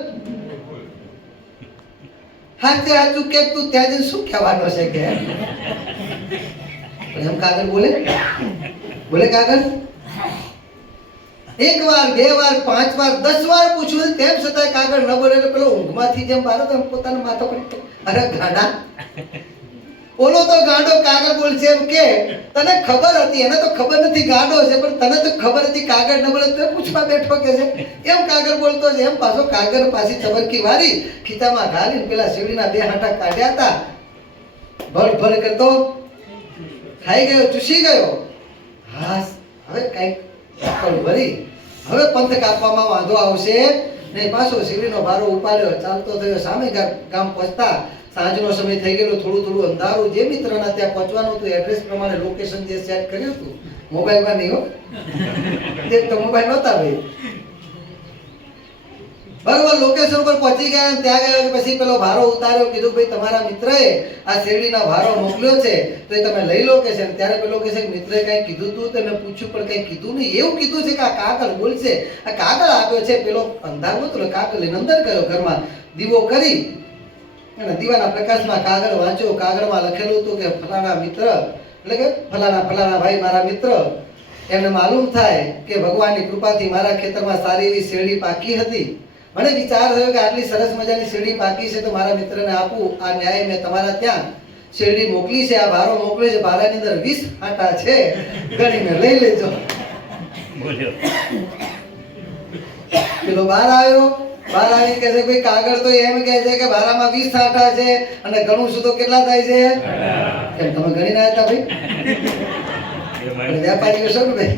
હાથે હાચું કે તું ત્યાં જઈને શું કહેવાનો છે કે? એમ કાગળ બોલે? બોલે કાગળ? 1 વાર 2 વાર 5 વાર 10 વાર પૂછ્યું તેમ છતાં કાગળ ન બોલે. એટલે પેલો ઊંઘમાંથી જેમ બારો તો પોતાના માથા પર, અરે ગાંડા, ઓલો તો ગાંડો કાગળ બોલશે એમ કે તને ખબર હતી, એને તો ખબર નથી ગાંડો છે, પણ તને તો ખબર હતી કાગળ ન બોલે તો પૂછવા બેઠો કે છે એમ કાગળ બોલતો છે. એમ પાછો કાગળ પાછી ચબરકી વારી ખીચામાં ઘાલીને પેલા શેરડીના 2 હાંટા કાઢ્યા હતા. ભળ ભળ કરતો ખાઈ ગયો, ચૂસી ગયો. હા હવે કઈક ભરી, હવે પંથ કાપવામાં વાંધો આવશે નહીં. પાછો શેરડીનો ભારો ઉપાડ્યો, ચાલતો થયો. સામે ગામ પહોંચતા સાંજનો સમય થઈ ગયેલો, થોડું અંધારું. જે મિત્રના ત્યાં પહોંચવાનું હતું એડ્રેસ પ્રમાણે લોકેશન જે સેટ કર્યું હતું, મોબાઈલમાં નહીં હો, તે તો મોબાઈલ નહોતા ભાઈ. બરોબર લોકેશન ઉપર પહોંચી ગયા. ત્યાં ગયો પછી પેલો ભારો ઉતાર્યો. કીધું ભાઈ તમારા મિત્રએ આ શેરડીનો ભારો મોકલ્યો છે તો એ તમે લઈ લો કે છે. ત્યારે પેલો કહે છે મિત્રએ કંઈ કીધું તું? તમે પૂછ્યું પણ કંઈ કીધું નહીં. એવું કીધું છે કે આ કાગળ બોલશે. આ કાગળ આપ્યો છે. પેલો અંધારું હતું, કાગળ લઈને અંદર ગયો ઘરમાં, દીવો કરી અને દીવાના પ્રકાશમાં કાગળ વાંચ્યો. કાગળમાં લખેલું હતું કે ફલાણા મિત્ર, એટલે કે ફલાણા ભાઈ મારા મિત્ર, એમને માલુમ થાય કે ભગવાનની કૃપાથી મારા ખેતરમાં સારી એવી શેરડી પાકી હતી. મને વિચાર થયો કે આટલી સરસ મજાની શેરડી પાકી છે તો મારા મિત્રને આપું. આ ન્યાય મેં તમારા ત્યાં શેરડી મોકલી છે, આ ભારો મોકલ્યો છે. ભારાની અંદર 20 આંટા છે, ગણીને લઈ લેજો. પેલો બહાર આવ્યો. બહાર આવી કહે છે ભાઈ કાગળ તો એમ કહે છે કે ભારામાં 20 આંટા છે અને ગણું છું તો કેટલા થાય છે? કેમ તમે ગણી ના હતા ભાઈ? વેપારીઓ છો ને ભાઈ?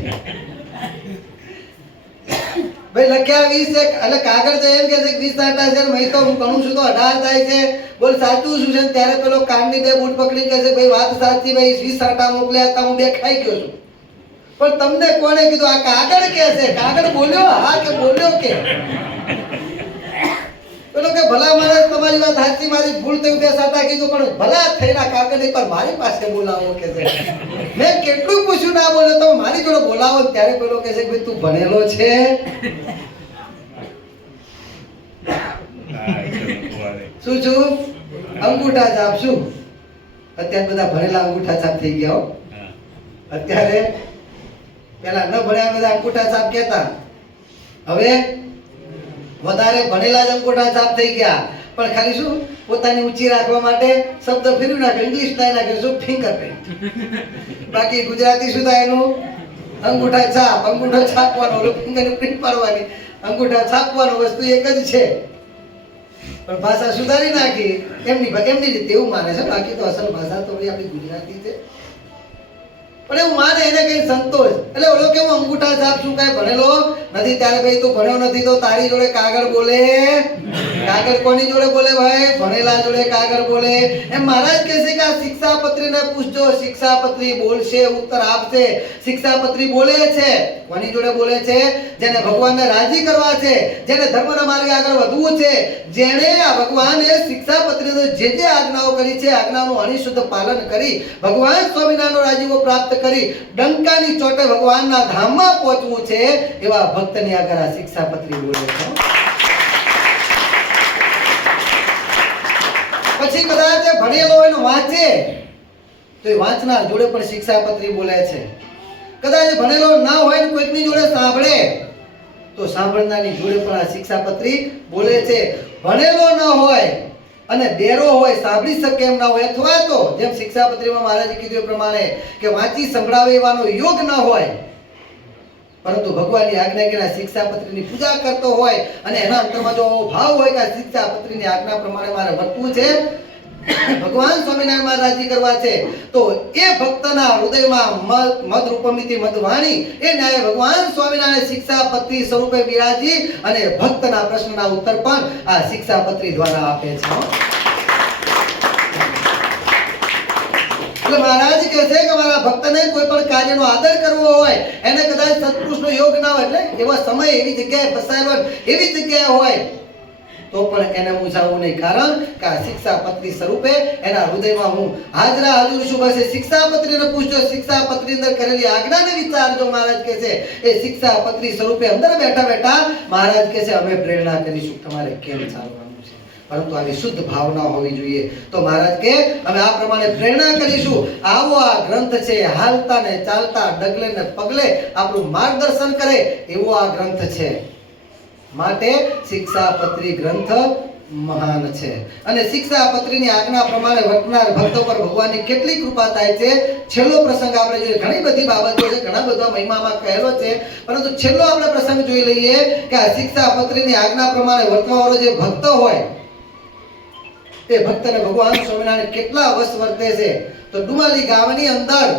ભાઈ લખ્યા 20 છે એટલે કાગળ તો એમ કે છે કે 20 આટા છે ને મેં તો હું ગણું છું તો 18 થાય છે બોલ સાચું શું છે ને ત્યારે પેલો કાનની બે બૂટ પકડી કહે છે ભાઈ વાત સાચી ભાઈ 20 આટા મોકલ્યા હતા હું બે ખાઈ ગયો છું પણ તમને કોણે કીધું આ કાગળ કે છે કાગળ બોલ્યો હા કે બોલ્યો કે પેલો કે ભલા માણસ તમારી વાત સાચી મારી ભૂલ થઈ બે સાટા કીધું પણ ભલા થઈને કાગળ એક વાર મારી પાસે બોલાવો કે છે મેં કેટલું પૂછ્યું ના બોલ્યો તો મારી જોડે બોલાવો ત્યારે પેલો કહે છે કે ભાઈ તું ભણેલો છે શું છું અંગૂઠા છાપ શું અત્યારે બધા ભણેલા અંગૂઠા છાપ થઈ ગયા હો અત્યારે પેલા ન ભણ્યા બધા અંગૂઠા છાપ કહેતા હવે વધારે ભણેલા જ અંગૂઠા છાપ થઈ ગયા પણ ખાલી શું પોતાની ઊંચી રાખવા માટે શબ્દ ફેરવી નાખે ઇંગ્લિશ થાય નાખે શું ફિંગરપ્રિન્ટ બાકી ગુજરાતી શું થાય એનું અંગૂઠા છાપ અંગૂઠો છાપવાનો ઓલો ફિંગરપ્રિન્ટ પાડવાની અંગૂઠા છાપવાનો વસ્તુ એક જ છે પણ ભાષા સુધારી નાખી એમની રીતે એવું માને છે બાકી તો અસલ ભાષા તો આપણી ગુજરાતી છે પણ એવું માને એને કઈ સંતોષ એટલે ઓલો કેવું અંગૂઠા છાપ શું કાંઈ ભણેલો નથી ત્યારે ભાઈ તું ભણ્યો નથી તો તારી જોડે કાગળ બોલે કાગળ કોની જોડે બોલે ભાઈ ભણેલા જોડે કાગળ બોલે એમ મહારાજ કહે છે કે આ શિક્ષાપત્રીને પૂછજો શિક્ષાપત્રી બોલશે ઉત્તર આપશે શિક્ષાપત્રી બોલે છે કોની જોડે બોલે છે જેને ભગવાનને રાજી કરવા છે જેને ધર્મના માર્ગે આગળ વધવું છે જેણે આ ભગવાને શિક્ષાપત્રીનો જે આજ્ઞાઓ કરી છે આજ્ઞાનું અણિશુદ્ધ પાલન કરી ભગવાન સ્વામિનારાયણનો રાજીવો પ્રાપ્ત કરી ડંકાની ચોટે ભગવાનના ધામમાં પહોંચવું છે એવા ભક્તની આગળ આ શિક્ષાપત્રી બોલે છે પછી કદાચ ભણેલો એનો વાંચે તો એ વાંચનાર જોડે પણ શિક્ષાપત્રી બોલે છે કદાચ ભણેલો ના હોય ને કોઈકની જોડે સાંભળે તો સાંભળનારની જોડે પણ આ શિક્ષાપત્રી બોલે છે ભણેલો ન હોય અને બેરો હોય સાંભળી શકે એમ ના હોય અથવા તો જેમ શિક્ષાપત્રીમાં મહારાજે કીધું એ પ્રમાણે કે વાંચી સંભળાવે એવાનો યોગ ન હોય પરંતુ ભગવાનની આજ્ઞા કે શિક્ષાપત્રીની પૂજા કરતો હોય અને એના અંતરમાં જો ભાવ હોય કે આ શિક્ષાપત્રીની આજ્ઞા પ્રમાણે મારે વર્તવું છે ભગવાન સ્વામિનારાયણ માં રાજી કરવા છે તો એ ભક્તના હૃદયમાં મદ રૂપમિતિ મદવાણી એ ન્યાય ભગવાન સ્વામિનારાયણ શિક્ષાપત્રી સ્વરૂપે વિરાજી અને ભક્તના પ્રશ્નના ઉત્તર પણ આ શિક્ષાપત્રી દ્વારા આપે છે એટલે મહારાજ કહે છે કે મારા ભક્તને કોઈ પણ કાર્યનો આદર કરવો હોય એને કદાચ સત્પુરુષનો યોગ ના હોય એટલે એવા સમય એવી જગ્યાએ ફસાયેલો એવી જગ્યાએ હોય તો પણ એને મૂંઝાવવું નહીં કારણ કે આ શિક્ષાપત્રી સ્વરૂપે એના હૃદયમાં હું હાજરા હાજર છું બસ એ શિક્ષાપત્રીને પૂછજો શિક્ષાપત્રી અંદર કરેલી આજ્ઞાને વિચારજો મહારાજ કહે છે એ શિક્ષાપત્રી સ્વરૂપે અંદર બેઠા બેઠા મહારાજ કહે છે અમે પ્રેરણા કરીશું તમારે કેમ ચાલવાનું છે પરંતુ આવી શુદ્ધ ભાવના હોવી જોઈએ તો મહારાજ કે અમે આ પ્રમાણે પ્રેરણા કરીશું આવો આ ગ્રંથ છે હાલતા ને ચાલતા ડગલે ને પગલે આપણું માર્ગદર્શન કરે એવો આ ગ્રંથ છે માટે શિક્ષાપત્રી ગ્રંથ મહાન છે અને શિક્ષાપત્રીની આજ્ઞા પ્રમાણે વર્તનાર ભક્તો પર ભગવાનની કેટલી કૃપા થાય છે છેલ્લો પ્રસંગ આપણે જોઈએ ઘણી બધી બાબતો છે ઘણા બધા મહિમામાં કહેલો છે પરંતુ છેલ્લો આપણે પ્રસંગ જોઈ લઈએ કે આ શિક્ષાપત્રીની આજ્ઞા પ્રમાણે વર્તવાવાળો જે ભક્ત હોય એ ભક્તને ભગવાન સ્વામિનારાયણ કેટલા વશ વર્તે છે તો ડુમાલી ગામની અંદર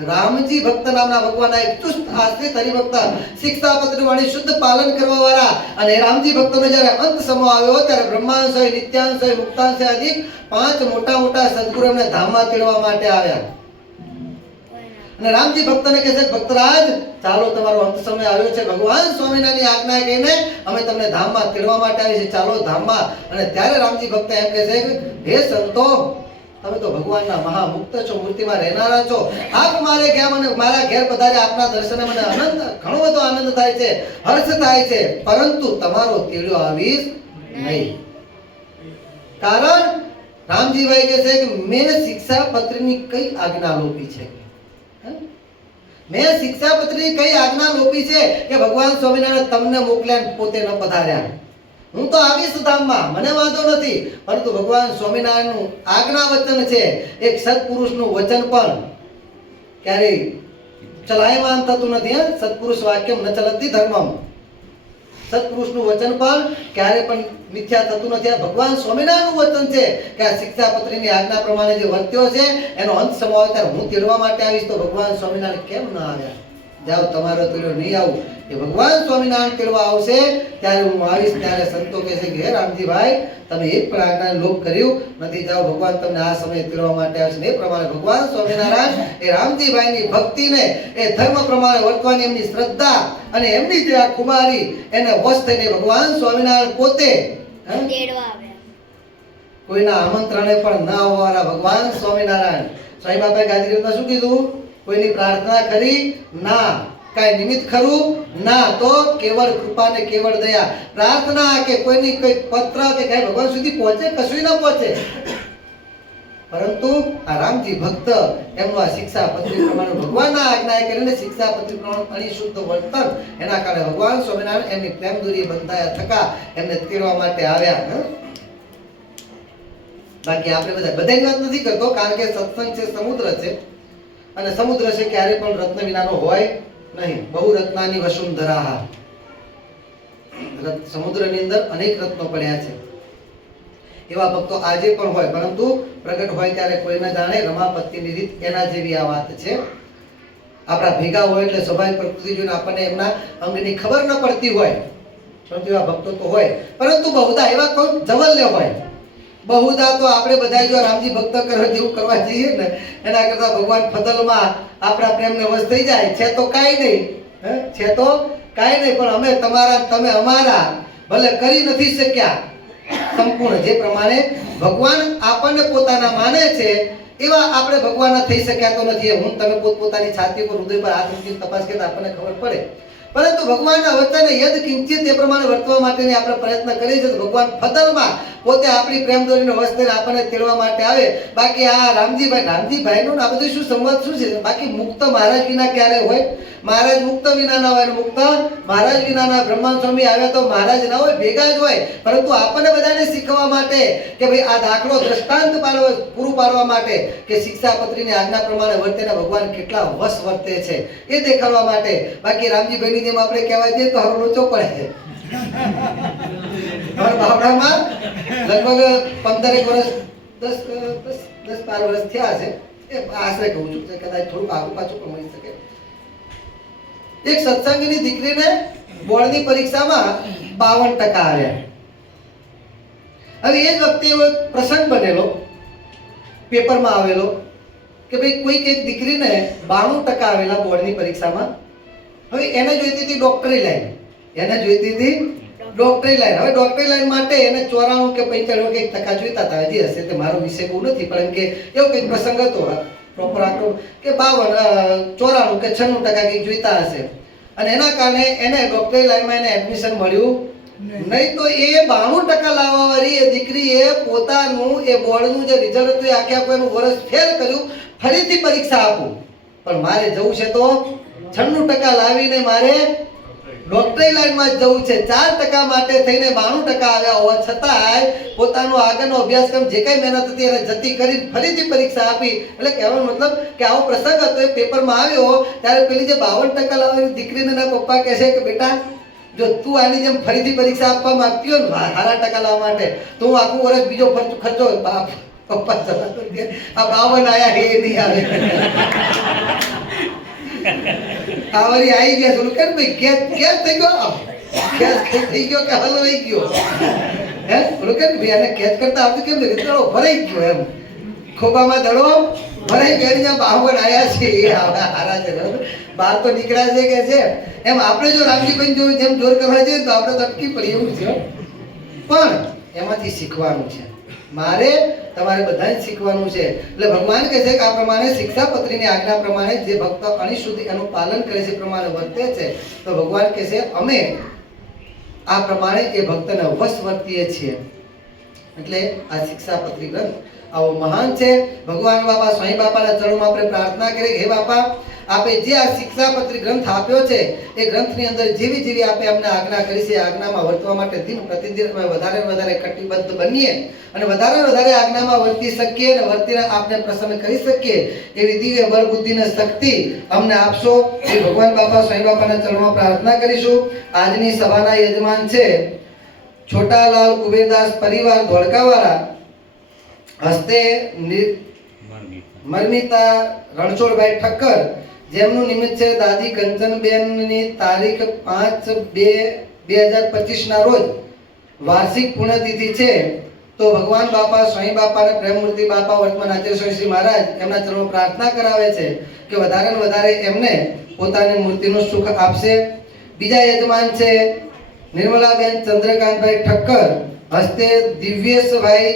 રામજી ભક્ત નામના ભગવાનના એક ચુસ્ત આશ્રિત હરિભક્ત શિક્ષાપત્રી વાણી શુદ્ધ પાલન કરવા વાળા અને રામજી ભક્તનો જ્યારે અંત સમો આવ્યો ત્યારે બ્રહ્માંશ હોય નિત્યાંશ હોય મુક્તાંશ આદિ 5 મોટા મોટા સદગુરુ એમને ધામમાં તેડવા માટે આવ્યા અને રામજી ભક્તને કહે છે ભક્તરાજ ચાલો તમારો અંત સમય આવ્યો છે ભગવાન સ્વામિનારાયણની આજ્ઞા કહીને અમે તમને ધામમાં તેડવા માટે આવી છે ચાલો ધામમાં અને ત્યારે રામજી ભક્ત એમ કહે છે હે સંતો તમે તો ભગવાનના મહામુક્ત છો મૂર્તિમાં રહેનારા છો આપ મારે મારા ઘેર પધારે આપના દર્શને મને આનંદ ઘણો બધો આનંદ થાય છે હર્ષ થાય છે પરંતુ તમારો તેડ્યો આવીશ નહીં કારણ રામજીભાઈ કહે છે કે મેં શિક્ષાપત્રીની કઈ આજ્ઞા લોપી છે મેં શિક્ષાપત્રીની કઈ આજ્ઞા લોપી છે કે ભગવાન સ્વામિનારાયણ તમને મોકલ્યા પોતે ન પધાર્યા હું તો આવીશ ધામમાં મને વાંધો નથી પરંતુ ભગવાન સ્વામિનારાયણનું આજ્ઞા વચન છે એક સત્પુરુષનું વચન પણ ક્યારેય ચલાયમાન થતું નથી સત્પુરુષ વાક્યમ ન ચલતી ધર્મમ સત્પુરુષનું વચન પણ ક્યારે પણ મિથ્યા થતું નથી આ ભગવાન સ્વામિનારાયણનું વચન છે કે આ શિક્ષાપત્રીની આજ્ઞા પ્રમાણે જે વર્ત્યો છે એનો અંત સમાવે ત્યારે હું તેડવા માટે આવીશ તો ભગવાન સ્વામિનારાયણ કેમ ન આવ્યા જાઓ તમારો તેડ્યો નહીં આવું કે ભગવાન સ્વામિનારાયણ તેડવા આવશે ત્યારે હું આવીશ. ત્યારે સંતો કહે છે કે હે રામજીભાઈ, તમે એક પણ આજ્ઞાનો લોપ કર્યું નથી, જાઓ ભગવાન તમને આ સમયે તેડવા માટે આવશે. એ પ્રમાણે ભગવાન સ્વામિનારાયણ એ રામજીભાઈની ભક્તિને એ ધર્મ પ્રમાણે વર્તવાની એમની શ્રદ્ધા અને એમની જે આ કુમારી એને વશ થઈને ભગવાન સ્વામિનારાયણ પોતે તેડવા આવ્યા. કોઈના આમંત્રણે પણ ના આવવાના ભગવાન સ્વામિનારાયણ. સ્વામી બાપાએ ગાંધીજીમાં શું કીધું? કોઈની પ્રાર્થના કરી ના, કાંઈ નિમિત્ત ખરું ના, તો કેવળ કૃપા ને કેવળ દયા. પ્રાર્થના કે કોઈની કોઈ પત્ર કે કઈ ભગવાન સુધી પહોંચે, કશું ના પહોંચે. પરંતુ આ રામજી ભક્ત એમનું આ શિક્ષાપત્રી પ્રમાણે ભગવાનના આજ્ઞાએ કરીને શિક્ષાપત્રી પ્રમાણે અણિશુદ્ધ વર્તન એના કારણે ભગવાન સ્વામિનારાયણ એમની પ્રેમ દોરી બંધાયા થકા એમને તેડવા માટે આવ્યા. બાકી આપણે બધાની વાત નથી કરતો, કારણ કે સત્સંગ છે, સમુદ્ર છે, અને સમુદ્ર છે ક્યારે પણ રત્ન વિનાનો હોય નહીં. બહુ રત્નાની વસુંધરા. સમુદ્રની અંદર અનેક રત્નો પડ્યા છે. એવા ભક્તો આજે પણ હોય, પરંતુ પ્રગટ હોય ત્યારે કોઈ ન જાણે રમાપતિની રીત, એના જેવી આ વાત છે. આપણા ભેગા હોય એટલે સ્વાભાવિક પ્રકૃતિ જોઈને આપણને એમના અંગની ખબર ન પડતી હોય, પરંતુ એવા ભક્તો તો હોય. પરંતુ બહુધા એવા કોઈ જવલ્ય હોય. બહુધા તો આપણે બધા જો રામજી ભક્ત કરવા જેવું કરવા જઈએ ને, એના કરતા ભગવાન ફદલમાં આપણા પ્રેમને વશ થઈ જાય. છે તો કાંઈ નહીં, છે તો કાંઈ નહીં, પણ અમે તમારા, તમે અમારા, ભલે કરી નથી શક્યા સંપૂર્ણ. જે પ્રમાણે ભગવાન આપણને પોતાના માને છે એવા આપણે ભગવાનના થઈ શક્યા તો નથી. હું તમે પોતપોતાની છાતી પર, હૃદય પર હાથ મૂકીને તપાસ કરીએ તો આપણને ખબર પડે. પરંતુ ભગવાનના વચને યદ કિંચિત તે પ્રમાણે વર્તવા માટેની આપણે પ્રયત્ન કરીએ છીએ. ભગવાન ફદલમાં પોતે આપણી પ્રેમ દોરીનો વશ થઈને આપણને તેડવા માટે આવે. બાકી આ રામજીભાઈનું આ બધું શું સંવાદ શું છે? બાકી મુક્ત મહારાજ વિના ક્યારે હોય? મહારાજ મુક્ત વિના ના હોય, મુક્ત મહારાજ વિના ના. બ્રહ્મા સ્વામી આવ્યા તો મહારાજ ના હોય, ભેગા જ હોય. પરંતુ આપણને બધાને શીખવા માટે કે ભાઈ આ દાખલો દ્રષ્ટાંત પૂરું પાડવા માટે કે શિક્ષાપત્રીની આજ્ઞા પ્રમાણે વર્તેના ભગવાન કેટલા વશ વર્તે છે એ દેખાડવા માટે. બાકી રામજીભાઈની જેમ આપણે કહેવા જઈએ તો હવે લોચો પડે છે. બાવડામાં લગભગ 15 વર્ષ 10-12 વર્ષ થયા છે. એ આશરે કહું છું, કદાચ થોડુંક આગળ પાછું પણ મળી શકે. એક સત્સંગની દીકરીને બોર્ડની પરીક્ષામાં 52% આવ્યા. હવે એ જ વખતે એવો પ્રસંગ બનેલો, પેપરમાં આવેલો કે ભાઈ કોઈક એક દીકરીને 92% આવેલા બોર્ડની પરીક્ષામાં. હવે એને જોઈતી હતી ડોક્ટરી લાઈન, હવે ડોક્ટરી લાઈન માટે એને 94 કે 95 ટકા જોઈતા હતા. હજી હશે તે મારો વિષય બહુ નથી, પણ એમ કે એવો કંઈક પ્રસંગ હતો પ્રોપર આંકડો કે 52, 94 કે 96% કંઈક જોઈતા હશે. અને એના કારણે એને ડોક્ટરી લાઈનમાં એને એડમિશન મળ્યું નહીં. તો એ 92% લાવવાવાળી એ દીકરીએ પોતાનું એ બોર્ડનું જે રિઝલ્ટ હતું એ આખે આખું એનું વર્ષ ફેલ કર્યું. ફરીથી પરીક્ષા આપું, પણ મારે જવું છે તો 96% લાવીને મારે ડોક્ટરી લાઈનમાં જ જવું છે. 4% માટે થઈને 92% આવ્યા હોવા છતાંય પોતાનો આગળનો અભ્યાસક્રમ જે કઈ મહેનત હતી એને જતી કરી ફરીથી પરીક્ષા આપી. એટલે કહેવાનો મતલબ કે આવો પ્રસંગ હતો, એ પેપરમાં આવ્યો ત્યારે પેલી જે 52% લાવેલી દીકરીને એના પપ્પા કહે છે કે બેટા, જો તું આની જેમ ફરીથી પરીક્ષા આપવા માંગતી હોય ને સારા ટકા લાવવા માટે, તો હું આખું વર્ષ બીજો ખર્ચો બાપ પપ્પા આ 52 આયા એ નહીં આવે. આવરી આવી ગયા થોડું કે ભાઈ કેસ થઈ ગયો, કેસ થઈ ગયો કે હલવાઈ ગયો. હે થોડું કે ભાઈ આને કેસ કરતા આવતું કેમ દડો ભરાઈ ગયો, એમ ખોબામાં દડો ભરાઈ ગયો. જ્યાં 52 આયા છે એ હારા છે, બહાર તો નીકળ્યા છે કે છે. એમ આપણે જો રામજીભાઈ જો જેમ જોર કરવા જઈએ તો આપણે તો અટકી પડી એવું છે. પણ એમાંથી શીખવાનું છે, મારે તમારે બધાને શીખવાનું છે. એટલે ભગવાન કહે છે કે આ પ્રમાણે શિક્ષાપત્રીની આજ્ઞા પ્રમાણે જે ભક્ત અણિશુદ્ધ એનું પાલન કરે છે, પ્રમાણે વર્તે છે, તો ભગવાન કહે છે અમે આ પ્રમાણે એ ભક્તને વશ વર્તીએ છીએ. એટલે આ શિક્ષાપત્રી ગ્રંથ આવો મહાન છે. ભગવાન બાપા સ્વામી બાપાના ચરણોમાં આપણે પ્રાર્થના કરીએ, હે બાપા, આપે જે આ શિક્ષાપત્રી ગ્રંથ આપ્યો છે એ ગ્રંથની અંદર જેવી જેવી આપે અમને આજ્ઞા કરી છે, આજ્ઞામાં વર્તવા માટે દિન પ્રતિદિન અમે વધારે વધારે કટિબદ્ધ બનીએ અને વધારે વધારે આજ્ઞામાં વર્તી શકીએ અને વર્તીને આપને પ્રસન્ન કરી શકીએ એવી દિવ્ય બળ બુદ્ધિ અને શક્તિ અમને આપશો. એ ભગવાન બાપા સ્વામી બાપાના ચરણોમાં પ્રાર્થના કરીશું. આજની સભાના યજમાન છે છોટાલાલ કુબેરદાસ પરિવાર ધોળકાવાળા, હસ્તે મરમિતા રણછોડભાઈ ઠક્કર, જેમનું નિમિત્ત છે દાદી કંચનબેનની તારીખ 5/2/2025 ના રોજ વાર્ષિક પુણ્યતિથિ છે, તો ભગવાન બાપા સ્વામી બાપા અને પ્રેમમૂર્તિ બાપા વર્તમાન આચાર્ય સ્વામી શ્રી મહારાજ એમના ચરણો પ્રાર્થના કરાવે છે કે વધારે ને વધારે એમને પોતાની મૂર્તિનું સુખ આપશે. બીજા યજમાન છે નિર્મલાબેન ચંદ્રકાંતભાઈ ઠક્કર, હસ્તે દિવ્યેશભાઈ